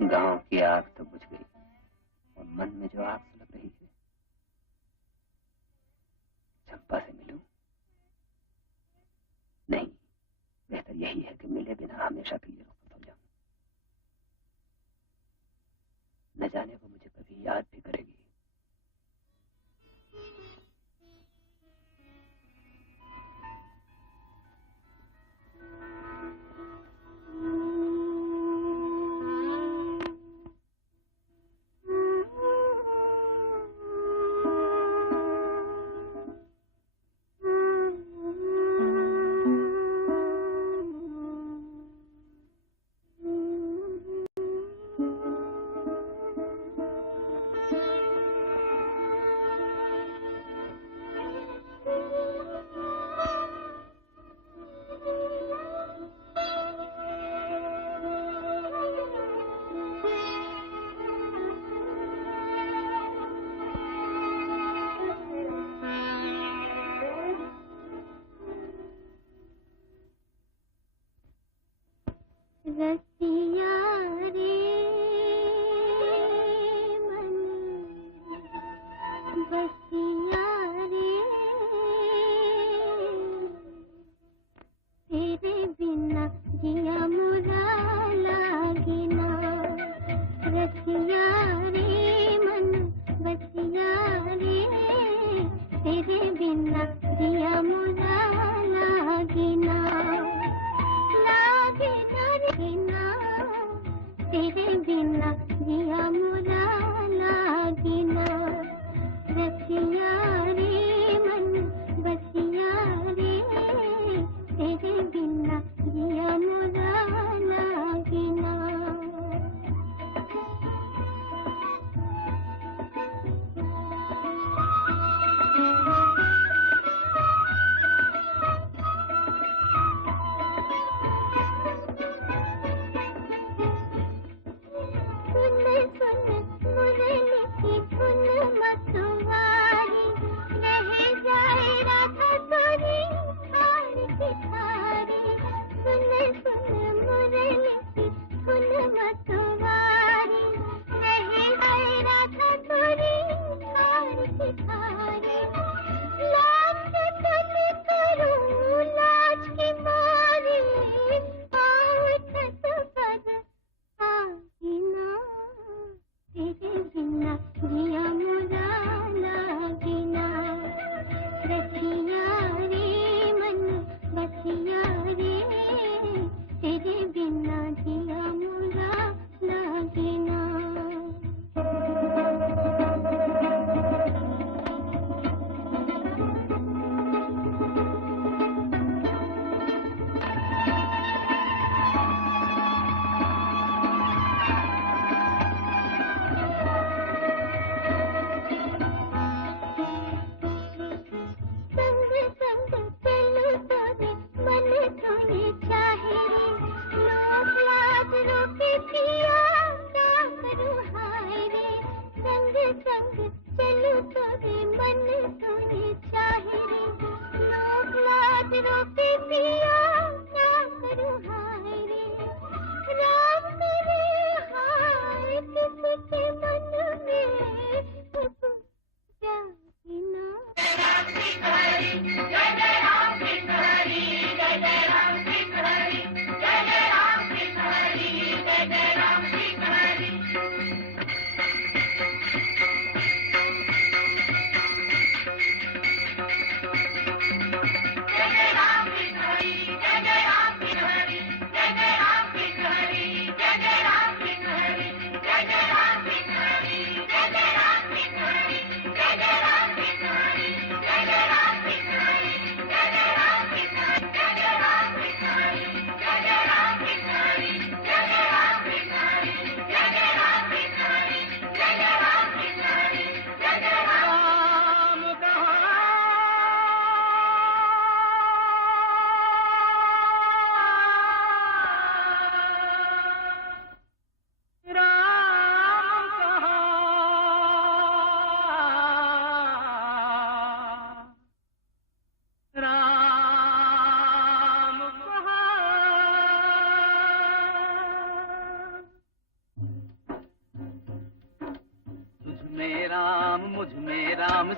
गांव की आग तो बुझ गई और मन में जो आग सुलग रही है, चंपा से मिलूं? नहीं, बेहतर यही है कि मिले बिना हमेशा के लिए रुखसत हो जाऊं। न जाने वो मुझे कभी याद भी करेगी। रसिया रे मन बसिया रे तेरे बिना जिया मुरा लागे ना रसिया रे मन बसिया रे तेरे बिना जिया मुरा लागे ना तेरे बिना जिया मुरा लागे ना रसिया रे मन बसिया रे तेरे बिना जिया मुरा लागे ना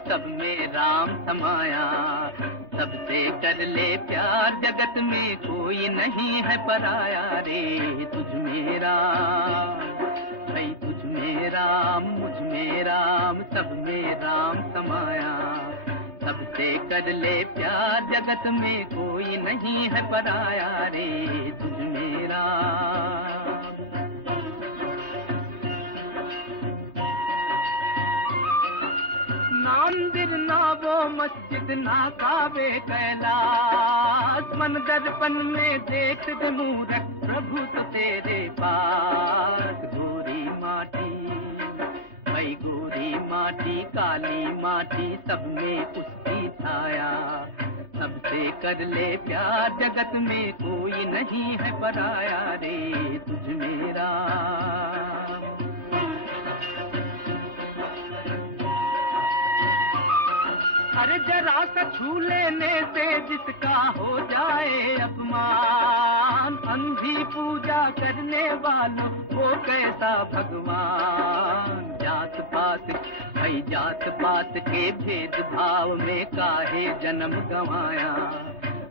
सब में राम समाया, सबसे कर ले प्यार, जगत में कोई नहीं है पराया रे। तुझ में राम, नहीं तुझ में राम, मुझ में राम, सब में राम समाया, सबसे कर ले प्यार, जगत में कोई नहीं है पराया रे। तुझ में राम। मंदिर ना वो मस्जिद ना काबे कैलाश, मन दर्पण में देख दे मूरख प्रभु तो तेरे पास। गोरी माटी, मैं गोरी माटी, काली माटी, सब में उसकी छाया, सबसे कर ले प्यार, जगत में कोई नहीं है पराया रे। तुझ में राम। अरे जरा सा छू लेने से जिसका हो जाए अपमान, अंधी पूजा कर बनाने वालों वो कैसा भगवान। जात पात भाई जात पात के भेदभाव में काहे जन्म गंवाया,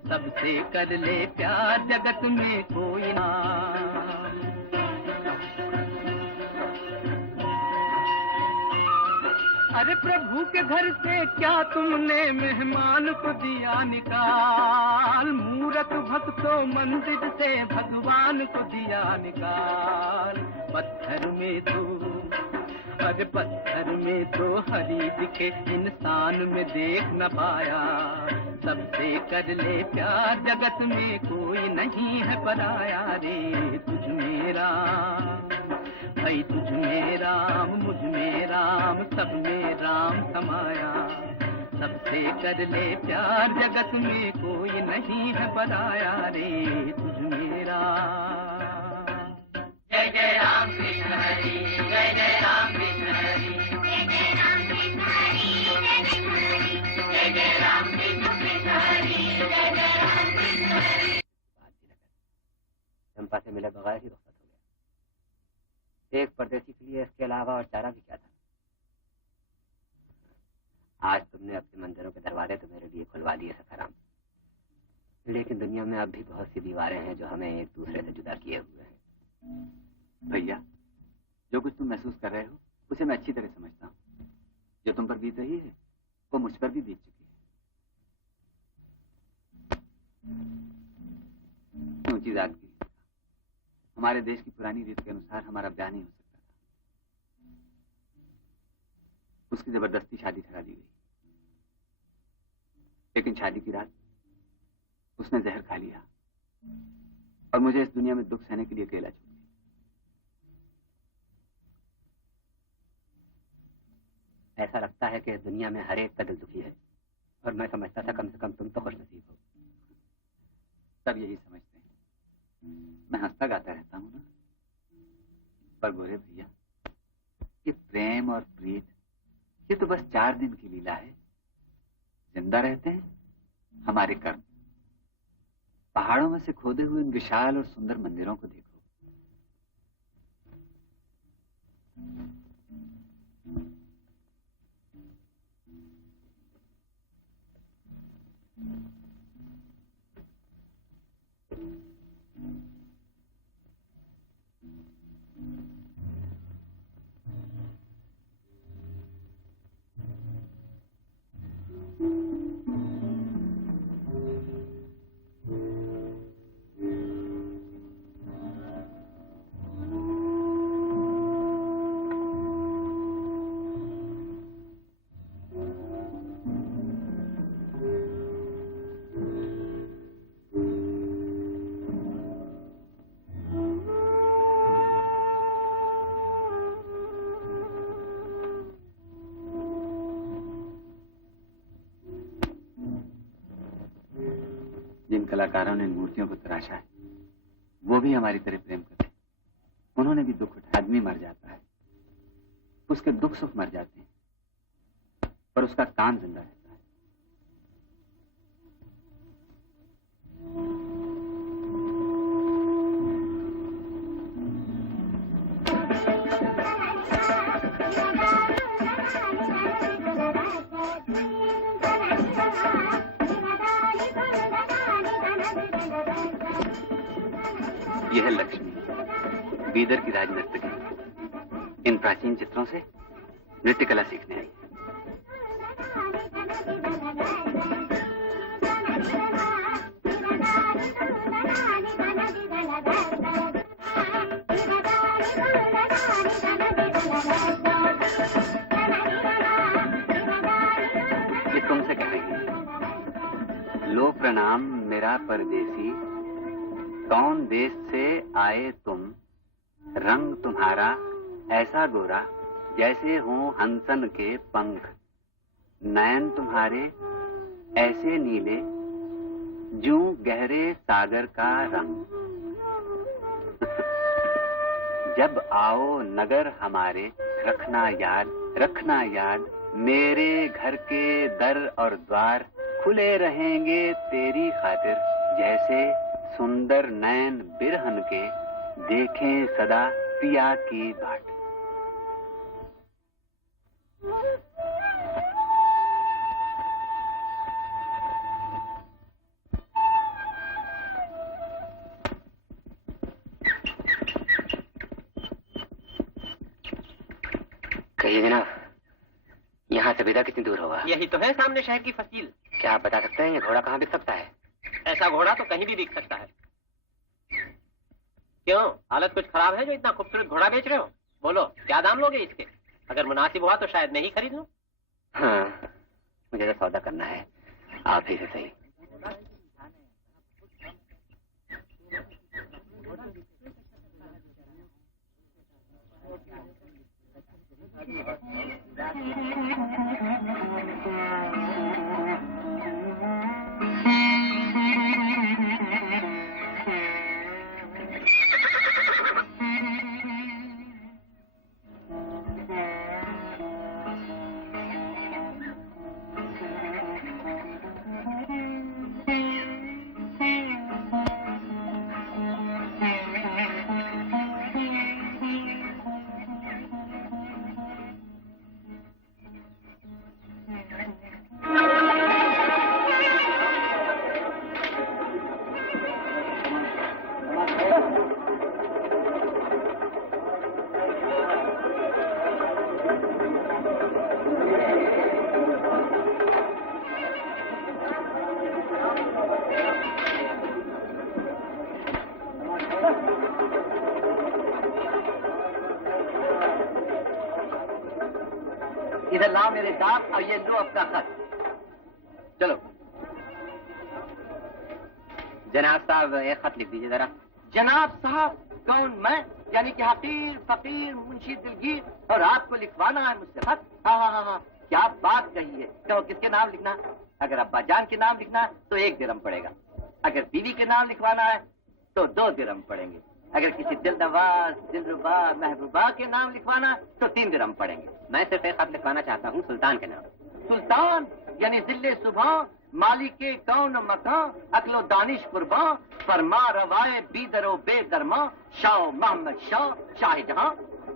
सबसे कर ले प्यार जगत में कोई ना। अरे प्रभु के घर से क्या तुमने मेहमान को दिया निकाल, मूरत भक्तों मंदिर से भगवान को दिया निकाल। पत्थर में तो अरे पत्थर में तो हरी दिखे, इंसान में देख न पाया, सबसे कर ले प्यार जगत में कोई नहीं है पराया रे। तुझ में राम भाई तुझ में राम, मुझ में राम, सब में राम समाया, सबसे कर ले प्यार जगत में कोई नहीं है पराया रे। तुझ में राम। जय जय राम कृष्ण हरि, जय जय राम कृष्ण हरि, जय जय राम कृष्ण हरि, जय जय राम कृष्ण हरि, जय जय राम कृष्ण हरि। चंपा से मिले बगैर ही रुखसत हो गया। एक परदेसी के लिए इसके अलावा और चारा भी क्या था। आज तुमने अपने मंदिरों के दरवाजे तो मेरे लिए खुलवा दिए सखाराम, लेकिन दुनिया में अब भी बहुत सी दीवारें हैं जो हमें एक दूसरे से जुदा किए हुए हैं। भैया, जो कुछ तुम महसूस कर रहे हो उसे मैं अच्छी तरह समझता हूँ। जो तुम पर बीत रही है वो मुझ पर भी बीत चुकी है। ऊंची जात की हमारे देश की पुरानी रीत के अनुसार हमारा ब्याह नहीं हो सकता था। उसकी जबरदस्ती शादी ठहरा दी गई, लेकिन शादी की रात उसने जहर खा लिया और मुझे इस दुनिया में दुख सहने के लिए अकेला छोड़ दिया। ऐसा लगता है कि इस दुनिया में हर एक का दिल दुखी है, और मैं समझता था कम से कम तुम तो खुशनसीब हो। सब यही समझते हैं, मैं हंसता गाता रहता हूँ ना। पर गोरे भैया, ये प्रेम और प्रीत ये तो बस 4 दिन की लीला है। जिंदा रहते हैं हमारे कर्म। पहाड़ों में से खोदे हुए उन विशाल और सुंदर मंदिरों को देखो। जिन कलाकारों ने मूर्तियों को तराशा है वो भी हमारी तरह प्रेम करते हैं। उन्होंने भी दुख उठाया। आदमी मर जाता है, उसके दुख सुख मर जाते हैं, पर उसका काम जिंदा रहता है। यह है लक्ष्मी, बीदर की राज नर्तकी। इन प्राचीन चित्रों से नृत्य कला सीखने आई। ये तुमसे कहेंगे, लो प्रणाम मेरा परदेसी, कौन देश से आए तुम, रंग तुम्हारा ऐसा गोरा जैसे हों हंसन के पंख, नयन तुम्हारे ऐसे नीले जूं गहरे सागर का रंग। जब आओ नगर हमारे रखना याद मेरे घर के दर और द्वार खुले रहेंगे तेरी खातिर, जैसे सुंदर नयन बिरहन के देखें सदा पिया की बाट। कहिए जनाब, यहाँ से विदा कितनी दूर होगा? यही तो है सामने शहर की फसील। क्या आप बता सकते हैं ये घोड़ा कहाँ बिक सकता है? ऐसा घोड़ा तो कहीं भी बिक सकता है। क्यों, हालत कुछ खराब है जो इतना खूबसूरत घोड़ा बेच रहे हो? बोलो क्या दाम लोगे इसके? अगर मुनासिब हुआ तो शायद मैं ही खरीद लूं। हाँ, मुझे तो सौदा करना है, आप ही से सही। इधर लाओ मेरे दांत और ये लो अपना खत। चलो। जनाब साहब एक खत लिख दीजिए जरा। जनाब साहब? कौन, मैं? यानी कि हकीर फकीर मुंशी दिलगीर, और आपको लिखवाना है मुझसे खत? हाँ हाँ हाँ हाँ, क्या बात कही है। तो किसके नाम लिखना? अगर अब्बा जान के नाम लिखना है तो 1 दिरहम पड़ेगा। अगर बीवी के नाम लिखवाना है तो 2 दिरहम पड़ेंगे। अगर किसी दिलनवाज, दिलरुबा, महबूबा के नाम लिखवाना तो 3 दिरहम पड़ेंगे। मैं सिर्फ एक खत लिखवाना चाहता हूँ सुल्तान के नाम। सुल्तान यानी जिले सुबह, मालिक के कौन मकान, अकलो दानिश कुर्बान, फरमा रवाए बीदरो बेदरमा, शाह मोहम्मद शाह शाहजहां।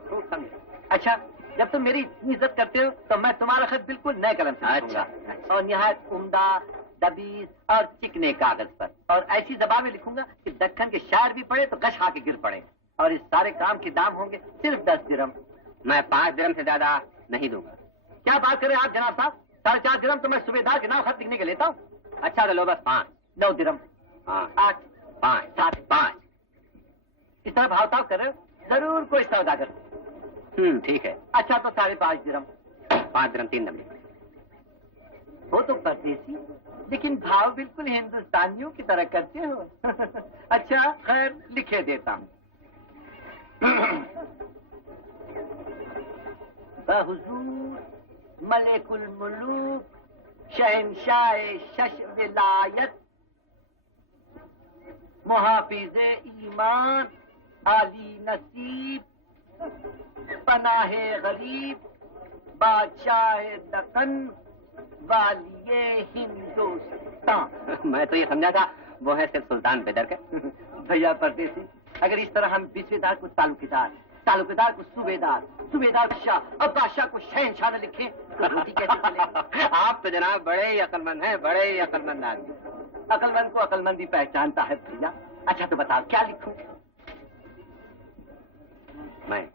खूब समझे। अच्छा, जब तुम मेरी इतनी इज्जत करते हो तो मैं तुम्हारा खत बिल्कुल नए कलम से लिखूंगा। अच्छा। और निहायत उम्दा, दबीज और चिकने कागज पर, और ऐसी जबान में लिखूंगा कि दक्कन के शायर भी पढ़े तो गश खा के गिर पड़े। और इस सारे काम के दाम होंगे सिर्फ 10 दिरहम। मैं 5 दिरहम से ज्यादा नहीं दूंगा। क्या बात करें आप जनाब साहब, 4.5 दिरहम तो मैं सूबेदार के नाम खत लिखने के लेता हूँ। अच्छा तो लो बस 5। 9 दिरहम। हाँ 8, 5, 7, 5। इस तरह भावताव कर रहे हो? जरूर कोई सौदागर। ठीक है। अच्छा तो 5.5 दिरहम। 5 दिरहम 3 दम लिखो। हो तो परदेसी, लेकिन भाव बिल्कुल हिंदुस्तानियों की तरह करते हो। अच्छा खैर, लिखे देता हूँ। बहुजूर मलिकुल मुलूक, शहंशाह शश विलायत, मुहाफिज़े ईमान, आली नसीब, पनाहे गरीब, बादशाह दक्कन, वालिये हिंदुस्तान। मैं तो ये समझा था वो है सिर्फ सुल्तान बेदर के। भैया परदेसी, अगर इस तरह हम बीसवेदार को तालुकेदार, तालुकेदार को सूबेदार, सूबेदार को शाह और बादशाह को शहंशाह न लिखे तो रोटी कैसे चलेगी? आप तो जनाब बड़े ही अक्लमंद हैं, बड़े ही अक्लमंद आदमी। अक्लमंद को अक्लमंदी पहचानता है भैया। अच्छा तो बताओ क्या लिखूं? मैं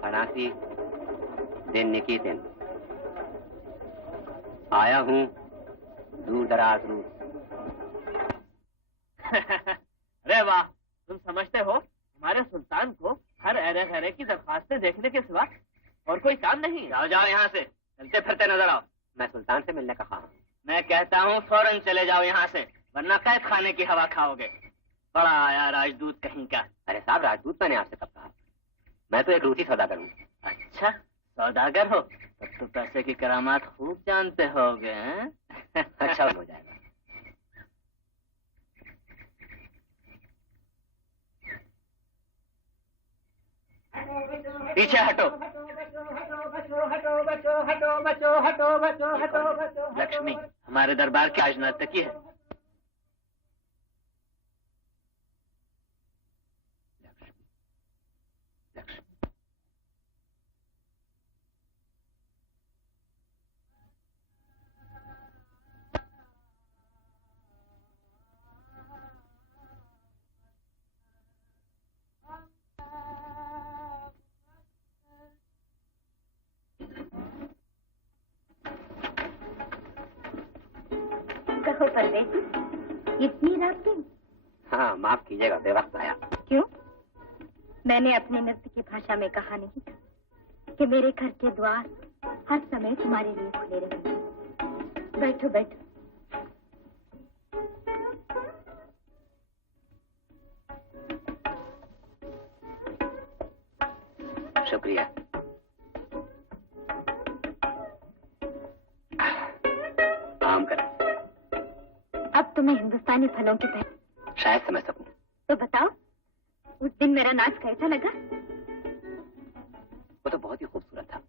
फनासी दिन निकी दिन आया हूँ दूर दराज रूस। अरे वाह, तुम समझते हो हमारे सुल्तान को हर अरे घरे की दरख्वास्तें देखने के सिवा और कोई काम नहीं। जाओ जाओ यहाँ से, चलते फिरते नजर आओ। मैं सुल्तान से मिलने का कहा हूँ। मैं कहता हूँ फौरन चले जाओ यहाँ से, वरना कैद खाने की हवा खाओगे। बड़ा आया राजदूत कहीं का। अरे साहब, राजदूत मैंने आपसे कब कहा? मैं तो एक रूसी सौदागर हूँ। अच्छा सौदागर हो, तब तो पैसे की करामात खूब जानते होगे। अच्छा हो जाएगा। पीछे हटो। लक्ष्मी हमारे दरबार की आज नर्तकी है। परवेज, इतनी रात में? हाँ, माफ कीजिएगा, बेवक्त आया। क्यों? मैंने अपने नृत्य की भाषा में कहा नहीं था कि मेरे घर के द्वार हर समय तुम्हारे लिए खुले रहेंगे। बैठो बैठो। शुक्रिया। आराम करें। अब तुम्हें हिंदुस्तानी फलों की पहचान शायद समझ सकूं। तो बताओ, उस दिन मेरा नाच कैसा लगा? वो तो बहुत ही खूबसूरत था।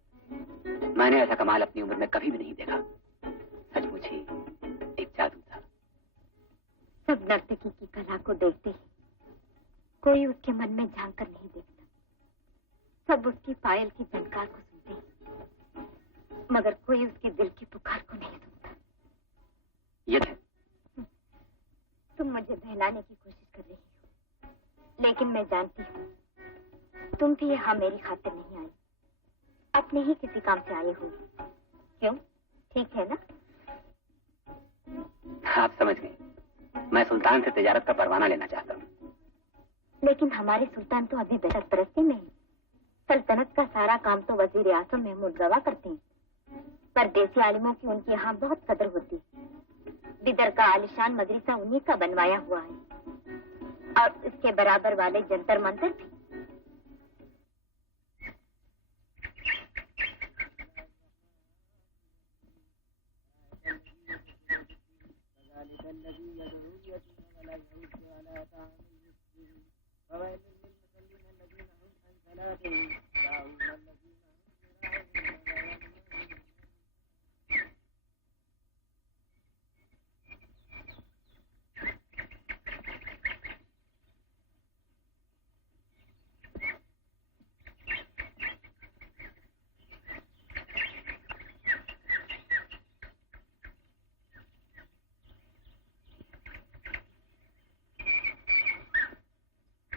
मैंने ऐसा कमाल अपनी उम्र में कभी भी नहीं देखा। सचमुच ही एक जादू था। सब नर्तकी की कला को देखते ही कोई उसके मन में झांक कर नहीं देखता। सब उसकी पायल की झनकार को सुनते हैं, मगर कोई उसके दिल की पुकार को नहीं सुनता। ये है। तुम मुझे बहलाने की कोशिश कर रही हो, लेकिन मैं जानती हूँ तुम भी यहाँ मेरी खातिर नहीं आई, अपने ही किसी काम से आए हो। क्यों? ठीक है ना? आप समझ गए। मैं सुल्तान से तिजारत का परवाना लेना चाहता हूँ। लेकिन हमारे सुल्तान तो अभी दहशत परस्ती में है। सल्तनत का सारा काम तो वजीर आजम महमूद गवा करते हैं। परदेसी आलिमों की उनके यहाँ बहुत कदर होती है। बिदर का आलिशान मदरसा उन्हीं का बनवाया हुआ है, और इसके बराबर वाले जंतर मंतर भी।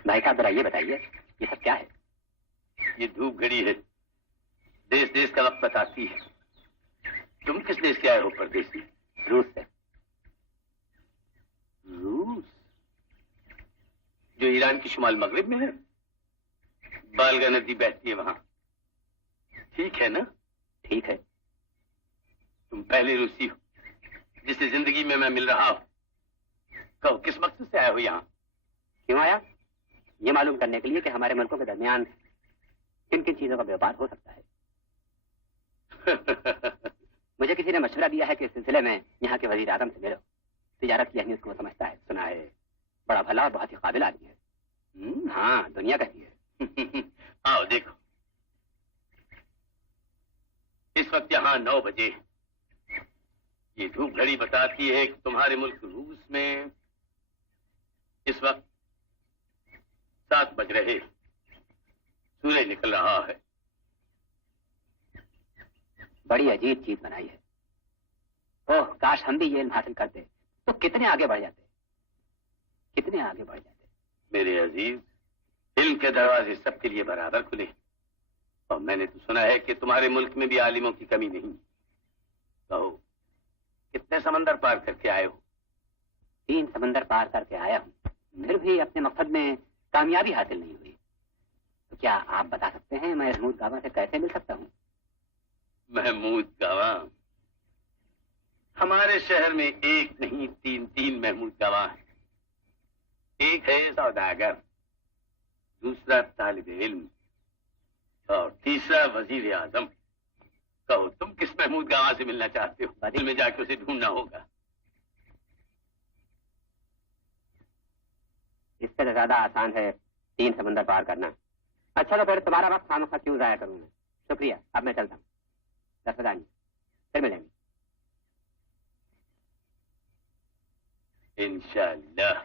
भाई साहब, जरा ये बताइए, ये सब क्या है? ये धूप घड़ी है, देश देश का वक्त बताती है। तुम किस देश से आए हो परदेसी? रूस से। रूस? जो ईरान की शुमाल मगरिब में है? बालगा नदी बहती है वहां, ठीक है ना? ठीक है। तुम पहले रूसी हो जिससे जिंदगी में मैं मिल रहा हूं। कहो, किस मकसद से आए हो यहाँ? क्यों आया? ये मालूम करने के लिए कि हमारे मुल्कों के दरमियान किन किन चीजों का व्यापार हो सकता है। मुझे किसी ने मशवरा दिया है कि इस सिलसिले में यहाँ के वजीर आजम से मिलो। तिजारत की अहमियत को समझता है, सुना है, बड़ा भला और बहुत ही काबिल आदमी है। हाँ, दुनिया कहती है। आओ देखो, इस वक्त यहाँ 9 बजे। ये धूप घड़ी बताती है कि तुम्हारे मुल्क रूस में इस वक्त 7 बज रहे, सूरज निकल रहा है। बड़ी अजीब चीज बनाई है। ओह, काश हम भी ये इल्म हासिल करते तो कितने आगे बढ़ जाते, कितने आगे बढ़ जाते। मेरे अजीज, इल्म के दरवाजे सबके लिए बराबर खुले। और मैंने तो सुना है कि तुम्हारे मुल्क में भी आलिमों की कमी नहीं। कहो, कितने समंदर पार करके आए हो? 3 समंदर पार करके आया हूँ, फिर भी अपने मकसद में कामयाबी हासिल नहीं हुई। तो क्या आप बता सकते हैं मैं महमूद गावा से कैसे मिल सकता हूँ? महमूद गावा? हमारे शहर में एक नहीं 3 महमूद गावा हैं। एक है सौदागर, दूसरा तालिब इल्म, और तीसरा वजीर आजम। कहो, तुम किस महमूद गावा से मिलना चाहते हो? दिल में जाके उसे ढूंढना होगा। इससे ज्यादा आसान है 3 समंदर पार करना। अच्छा, तो फिर तुम्हारा वक्त खामखा क्यों जाया करूं मैं? शुक्रिया, अब मैं चलता हूँ। दस्तदानी, फिर मिलेंगे। इंशाअल्लाह।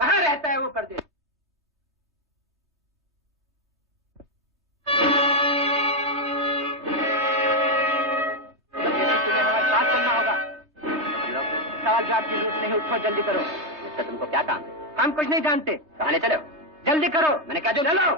कहाँ रहता है वो परदेसी? बात की जरूरत नहीं, उठो जल्दी करो। इससे तुमको क्या काम है? हम कुछ नहीं जानते। कहने चलो। जल्दी करो, मैंने कहा जो चलो।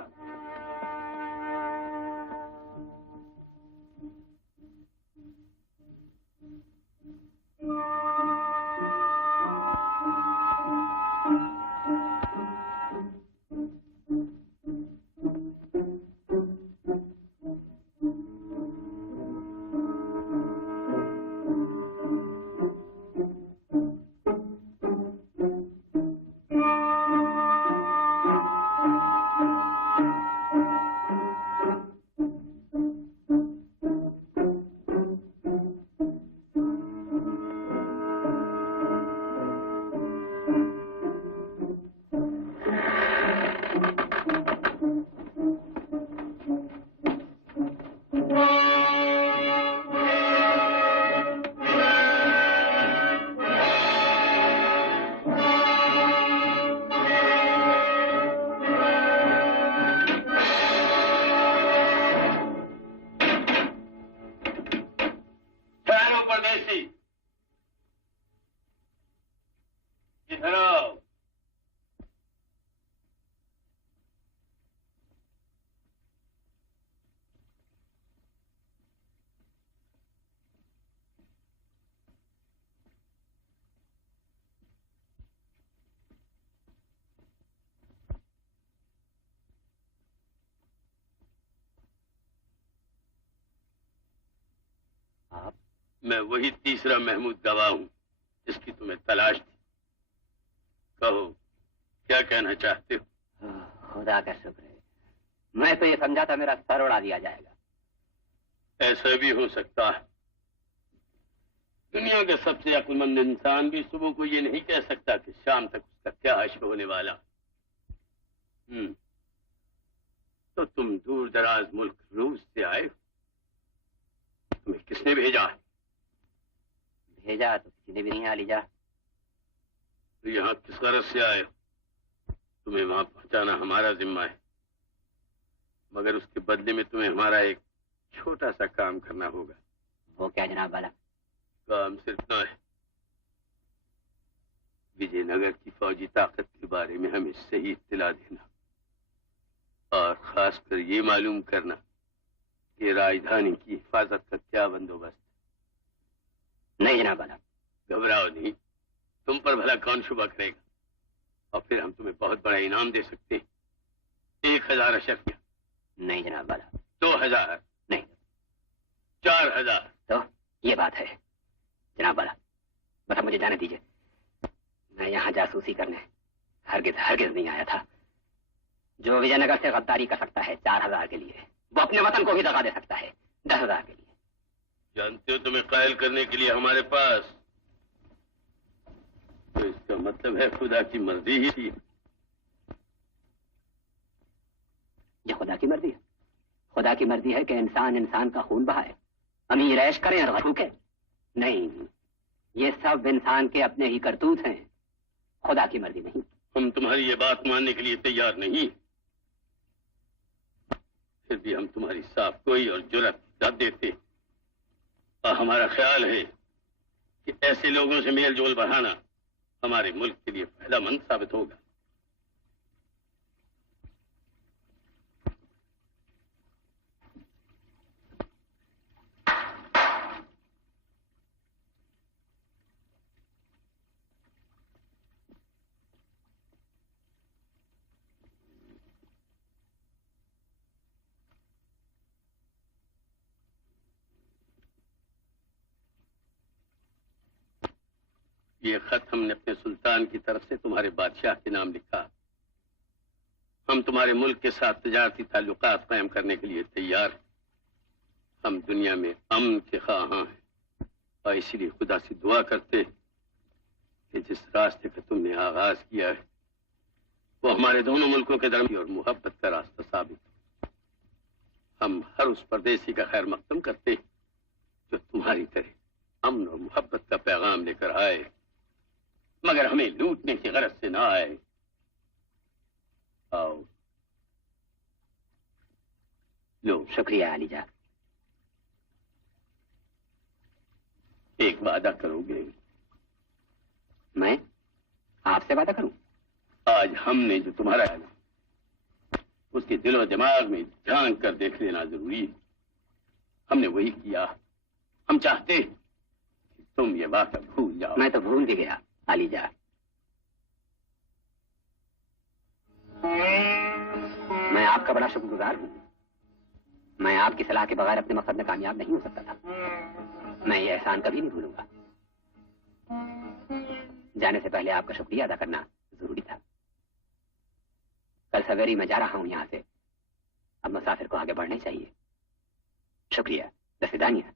मैं वही तीसरा महमूद गवाह हूं जिसकी तुम्हें तलाश थी। कहो, क्या कहना चाहते हो? खुदा का शुक्र है, मैं तो ये समझा था मेरा सर उड़ा दिया जाएगा। ऐसा भी हो सकता है। दुनिया का सबसे अक्लमंद इंसान भी सुबह को ये नहीं कह सकता कि शाम तक उसका क्या हश्र होने वाला। तो तुम दूर दराज मुल्क रूस से आए हो? तुम्हें किसने भेजा है? भेजा तो किसी ने भी नहीं, आलीजा। तो यहाँ किस गरज से आए हो? तुम्हें वहां पहुंचाना हमारा जिम्मा है, मगर उसके बदले में तुम्हें हमारा एक छोटा सा काम करना होगा। वो क्या जनाब वाला? काम सिर्फ इतना है, विजयनगर की फौजी ताकत के बारे में हमें सही इत्तला देना और खासकर ये मालूम करना कि राजधानी की हिफाजत का क्या बंदोबस्त। नहीं जनाब वाला। घबराओ नहीं, तुम पर भला कौन शुबा करेगा, और फिर हम तुम्हें बहुत बड़ा इनाम दे सकते हैं। 1000 अशर्फिया। नहीं जनाब वाला। 2000। नहीं। 4000। तो ये बात है जनाब वाला, बस अब मुझे जाने दीजिए। मैं यहाँ जासूसी करने हरगिज हरगिज नहीं आया था। जो विजयनगर से गद्दारी कर सकता है 4000 के लिए, वो अपने वतन को भी दगा दे सकता है 10,000 के लिए। जानते हो तुम्हें कायल करने के लिए हमारे पास, तो इसका मतलब है खुदा की मर्जी ही थी। ये खुदा की मर्जी है? खुदा की मर्जी है कि इंसान इंसान का खून बहाए, अमीर ऐश करें और भूखे? नहीं, ये सब इंसान के अपने ही करतूत हैं, खुदा की मर्जी नहीं। हम तुम्हारी ये बात मानने के लिए तैयार नहीं, फिर भी हम तुम्हारी साफ गोई और जुर्रत दाद देते, और हमारा ख्याल है कि ऐसे लोगों से मेल जोल बढ़ाना हमारे मुल्क के लिए फायदेमंद साबित होगा। ये खत हमने अपने सुल्तान की तरफ से तुम्हारे बादशाह के नाम लिखा। हम तुम्हारे मुल्क के साथ तिजारती ताल्लुकात कायम करने के लिए तैयार हैं। हम दुनिया में अमन के ख्वाहां हैं, और इसीलिए खुदा से दुआ करते हैं कि जिस रास्ते का तुमने आगाज किया है वो हमारे दोनों मुल्कों के दरमियान और मोहब्बत का रास्ता साबित हो। हम हर उस परदेसी का खैर मकदम करते हैं जो तुम्हारी तरह अमन और मोहब्बत का पैगाम लेकर आए, मगर हमें लूटने की गरज से ना आए। आओ लो। शुक्रिया आलीजा। एक वादा करोगे? मैं आपसे वादा करूं? आज हमने जो तुम्हारा है उसके दिलो दिमाग में झांक कर देख लेना जरूरी है। हमने वही किया। हम चाहते कि तुम ये वाक़ा भूल जाओ। मैं तो भूल भी गया आलीजा। मैं आपका बड़ा शुक्रगुजार हूं। मैं आपकी सलाह के बगैर अपने मकसद में कामयाब नहीं हो सकता था। मैं ये एहसान कभी नहीं भूलूंगा। जाने से पहले आपका शुक्रिया अदा करना जरूरी था। कल सवेरे मैं जा रहा हूं यहां से। अब मुसाफिर को आगे बढ़ना चाहिए। शुक्रिया। दस्तानिया।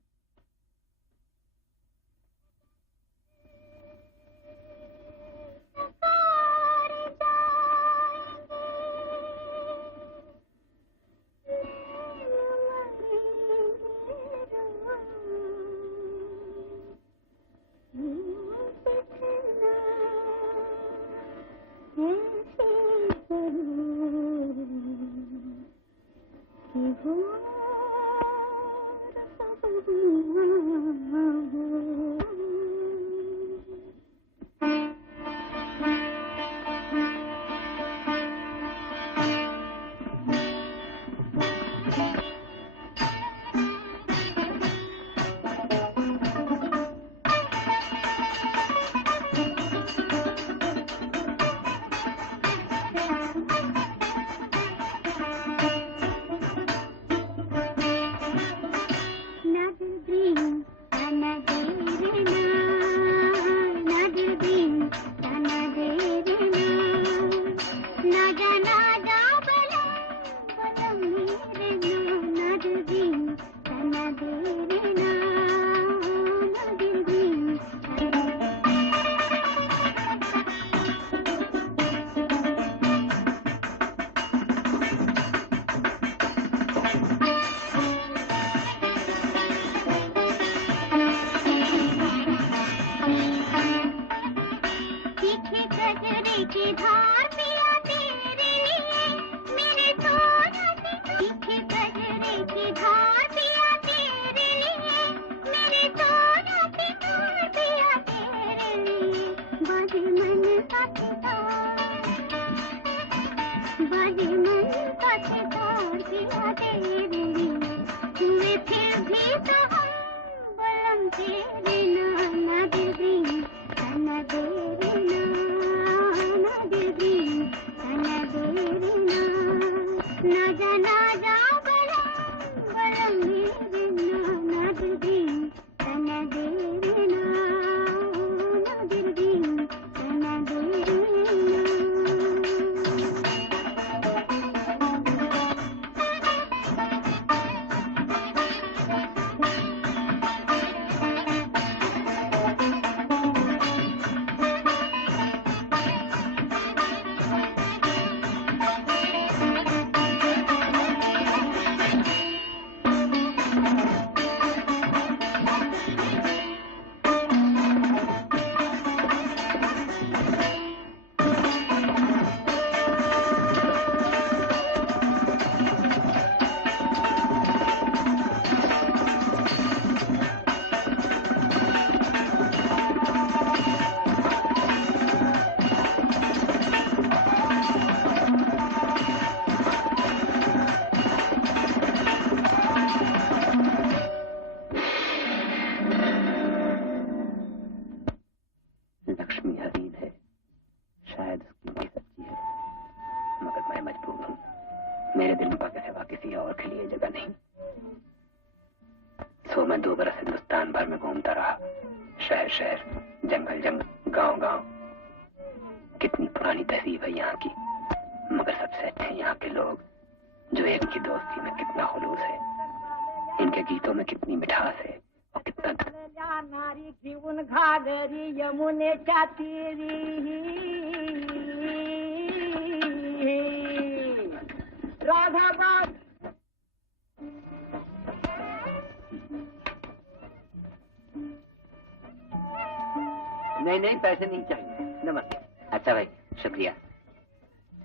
नहीं, पैसे नहीं चाहिए। नमस्ते। अच्छा भाई, शुक्रिया।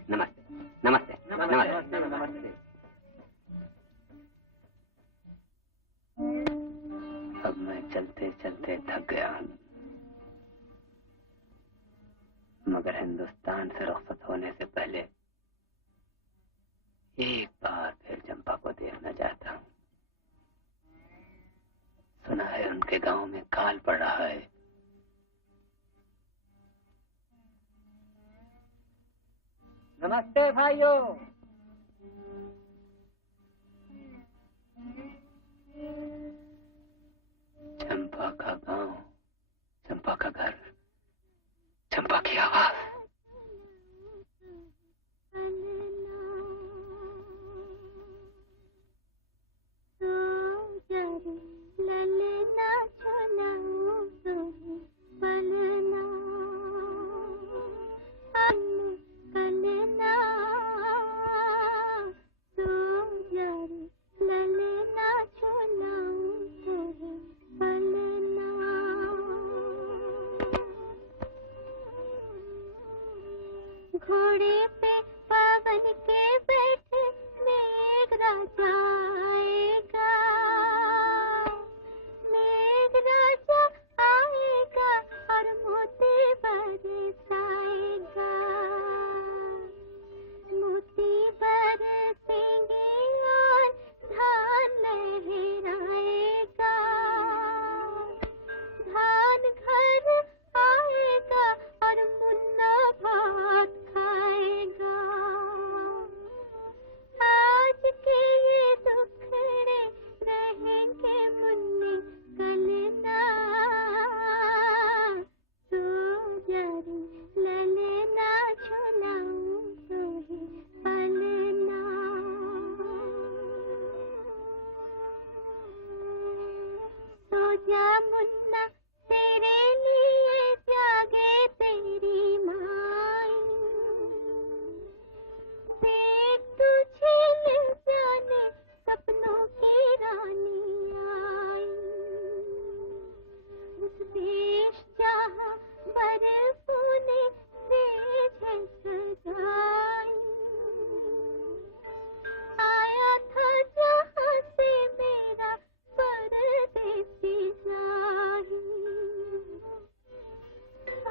नमस्ते नमस्ते नमस्ते नमस्ते। अब मैं चलते चलते थक गया हूँ। मगर हिंदुस्तान से रुखसत होने से पहले एक बार फिर चंपा को देखना चाहता हूँ। सुना है उनके गांव में काल पड़ रहा है। नमस्ते भाइयों। चंपा का गांव, चंपा का घर, चंपा की आवाज। घोड़े पे पवन के बैठे मेघ राजा आएगा, मेघ राजा आएगा और मोती बरसाएगा, मोती बरसेंगे और धान लहराएगा, धान घर आएगा और मुन्ना भात खाएगा। आज के ये दुखड़े रहेंगे मुन्ने कल ना, सो जा रे ललना झुलाऊं तुहे पलना, सो जा मुन्ना तेरे लिए त्यागे तेरी माई, देख तुझे मिल जाने सपनों की रानी आई, उस देश जहाँ बरसों ने सेज है सजाई, आया था जहाँ से मेरा परदेसी जाही,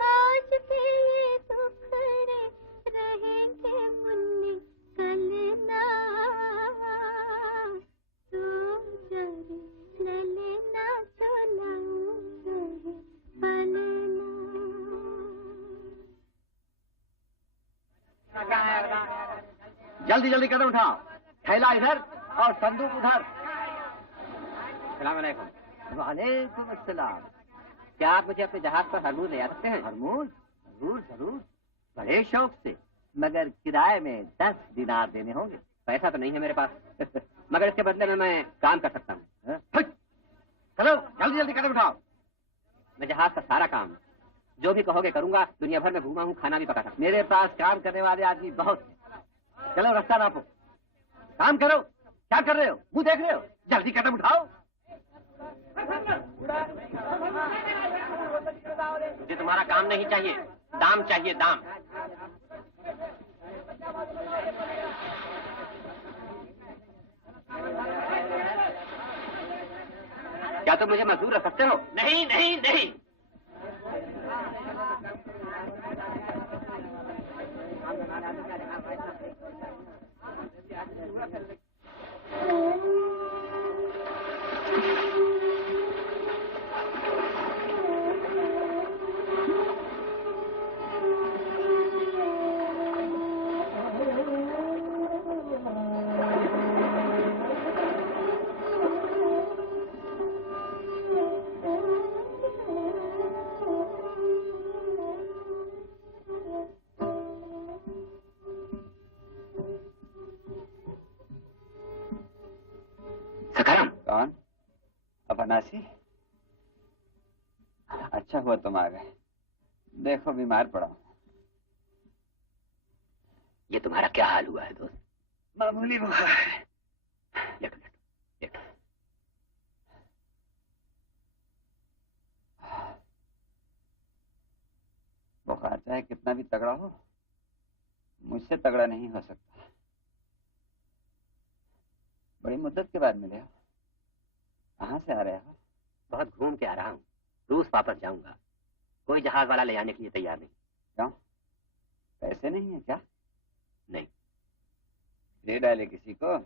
आज के ये दुखड़े रहेंगे मुन्ने कल ना, सो जा रे ललना झुलाऊं तुहे पलना। जल्दी जल्दी कदम उठाओ, थैला इधर और संदूक उधर। सलाम अलैकुम। वालेकुम अस्सलाम। क्या आप मुझे अपने जहाज पर हरमूज ले आ सकते हैं? हरमूज? जरूर जरूर, बड़े शौक से, मगर किराए में 10 दिनार देने होंगे। पैसा तो नहीं है मेरे पास मगर इसके बदले में मैं काम कर सकता हूँ। चलो जल्दी जल्दी कदम उठाओ। मैं जहाज का सारा काम जो भी कहोगे करूंगा, दुनिया भर में घूमा हूँ, खाना भी पका सकता हूँ। मेरे पास काम करने वाले आदमी बहुत हैं। चलो रास्ता नापो, काम करो। क्या कर रहे हो, मुंह देख रहे हो? जल्दी कदम उठाओ। मुझे तुम्हारा काम नहीं चाहिए, दाम चाहिए, दाम। क्या तुम मुझे मजदूर रख सकते हो? नहीं नहीं नहीं। कौन? अफनासी? अच्छा हुआ तुम आ गए। देखो बीमार पड़ा हूं। ये तुम्हारा क्या हाल हुआ है दोस्त? मामूली बुखार है। बुखार चाहे कितना भी तगड़ा हो, मुझसे तगड़ा नहीं हो सकता। बड़ी मुद्दत के बाद मिले हो। कहाँ से आ रहे हो? बहुत घूम के आ रहा हूँ। रूस वापस जाऊंगा। कोई जहाज वाला ले जाने के लिए तैयार नहीं। क्यों? पैसे नहीं है क्या? नहीं। दे डाले किसी को?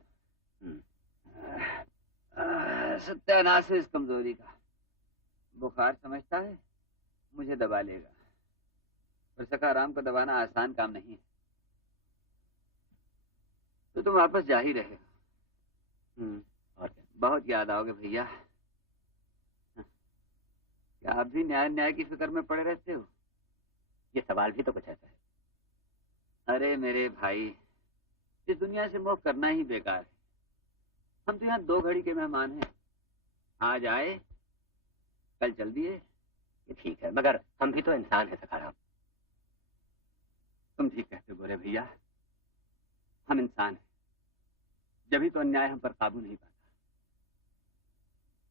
सत्यानाश है इस कमजोरी का। बुखार समझता है मुझे दबा लेगा, पर सखाराम को दबाना आसान काम नहीं है। तो तुम वापस जा ही रहे हो। और क्या? बहुत याद आओगे भैया। क्या आप भी न्याय न्याय की फिक्र में पड़े रहते हो? ये सवाल भी तो कुछ ऐसा है। अरे मेरे भाई, इस दुनिया से मोह करना ही बेकार है। हम तो यहाँ 2 घड़ी के मेहमान हैं। आज आए, कल चल दिए। ये ठीक है, मगर हम भी तो इंसान हैं सखाराम। तुम ठीक कहते हो गोरे भैया, हम इंसान हैं, जभी तो अन्याय हम पर काबू नहीं पाता।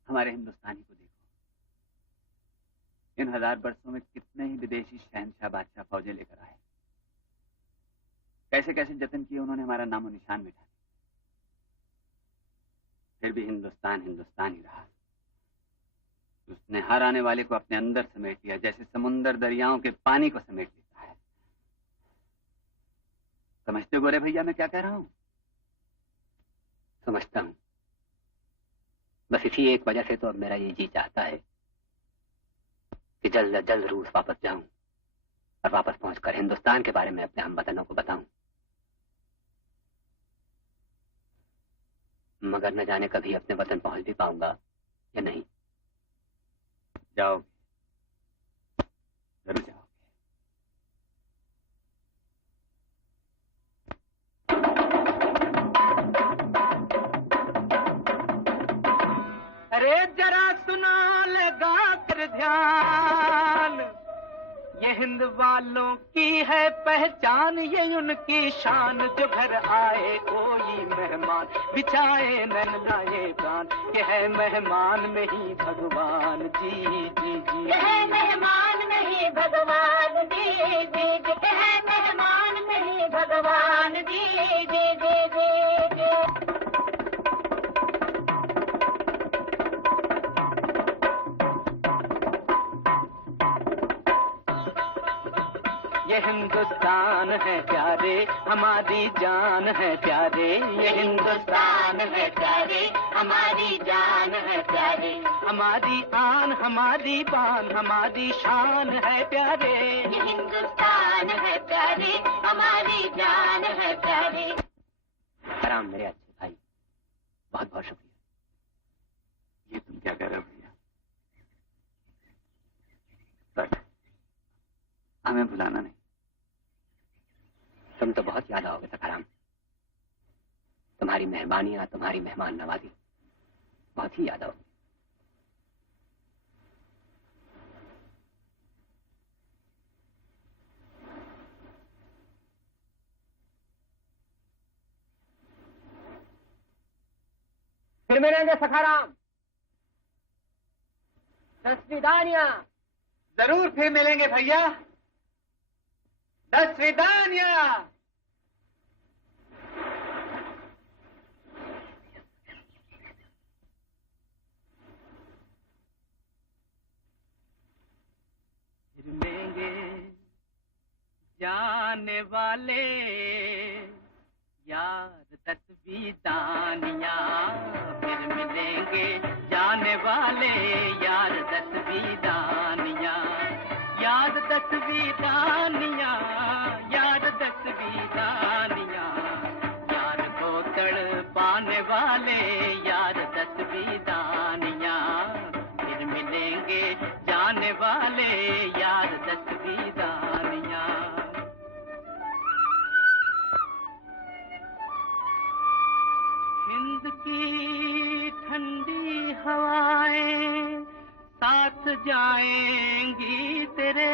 हमारे हिंदुस्तानी को देखो, इन 1000 वर्षों में कितने ही विदेशी शहंशाह बादशाह फौजें लेकर आए, कैसे कैसे जतन किए उन्होंने हमारा नामो निशान मिटा। फिर भी हिंदुस्तान हिंदुस्तान ही रहा। उसने हर आने वाले को अपने अंदर समेट लिया, जैसे समुंदर दरियाओं के पानी को समेट लेता है। समझते हो गोरे भैया मैं क्या कह रहा हूँ? समझता हूँ। बस इसी एक वजह से तो अब मेरा ये जी चाहता है कि जल्द से जल्द रूस वापस जाऊं और वापस पहुंचकर हिंदुस्तान के बारे में अपने हमवतनों को बताऊं। मगर न जाने कभी अपने वतन पहुंच भी पाऊंगा या नहीं। जाओगे, जरूर जाओगे। अरे जरा सुना लगा कर ध्यान, ये हिंद वालों की है पहचान, ये उनकी शान। जो घर आए कोई मेहमान, बिछाए नैन लाए प्राण, ये है मेहमान नहीं भगवान जी जी जी। ये है मेहमान नहीं भगवान जी जी जी। ये है मेहमान नहीं भगवान जी जी जी जी जी। ये हिंदुस्तान है प्यारे, हमारी जान है प्यारे। ये हिंदुस्तान है प्यारे, हमारी जान है प्यारे। हमारी आन, हमारी बान, हमारी शान है प्यारे। ये हिंदुस्तान है प्यारे, हमारी जान है प्यारे। सखाराम मेरे अच्छे भाई, बहुत बहुत शुक्रिया। ये तुम क्या कह रहे हो भैया? बस हमें भुलाना नहीं। तुम तो बहुत याद आओगे सखाराम। तुम्हारी मेहमानियां, तुम्हारी मेहमान नवाजी बहुत ही याद आओगे। फिर मिलेंगे सखाराम। तस्वीदानिया। जरूर फिर मिलेंगे भैया। दस्विदानिया। फिर लेंगे जाने वाले यार तस्वीदानिया। फिर मिलेंगे जाने वाले यार तस्वीदानिया। याद तस्वीदानिया, याद तस्वीदानिया। यार को तड़ पाने वाले यार तस्वीदानिया। फिर मिलेंगे जाने वाले यार तस्वीदानिया। हिंद की ठंडी हवाएं साथ जाएंगी तेरे।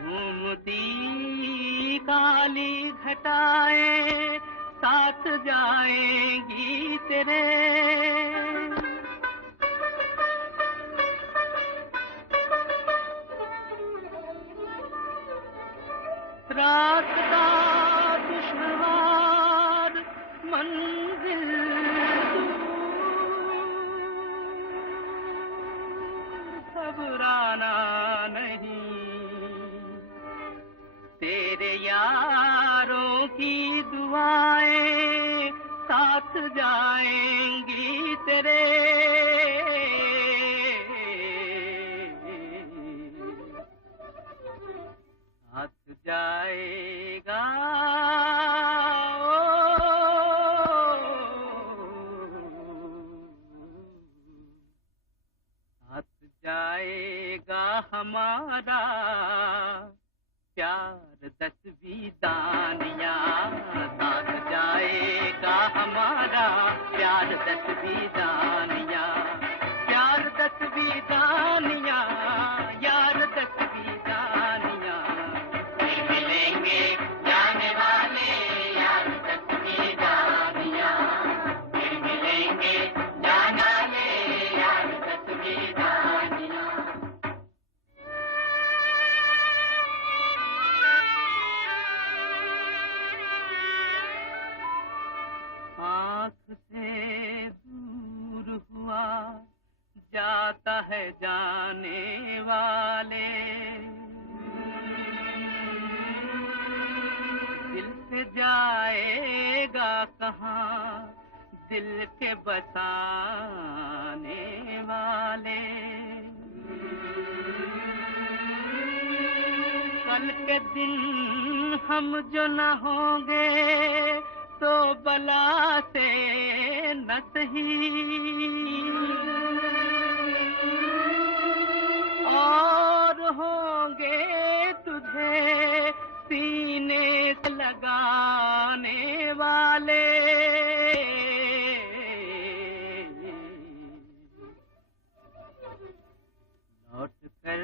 झूमती काली घटाएं साथ जाएंगी तेरे। रास्ता दुश्वार मंजिल दूर की दुआएं साथ जाएंगी तेरे, साथ जाएगा साथ जाएगा हमारा प्यार 10 दानिया, साथ जाएगा हमारा प्यार 10 दानिया, प्यार 10 दानिया, यार 10 दानिया, मिलेंगे जाने वाले यार 10 दानिया, मिलेंगे जाने वाले यार 10 दानिया। आँख से दूर हुआ जाता है जाने वाले, दिल से जाएगा कहाँ दिल के बसाने वाले, कल के दिन हम जो न होंगे तो बला से न सही, और होंगे तुझे सीने से लगाने वाले, लौट कर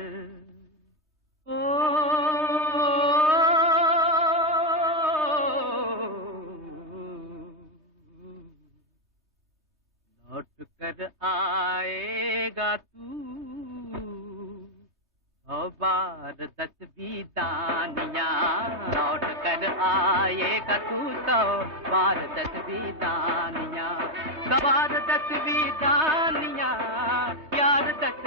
लौट कर आएगा तू 100 बार 10 दानिया, लौट कर आएगा तू 100 बार 10 दानिया, 100 बार 10 दानिया, यार 10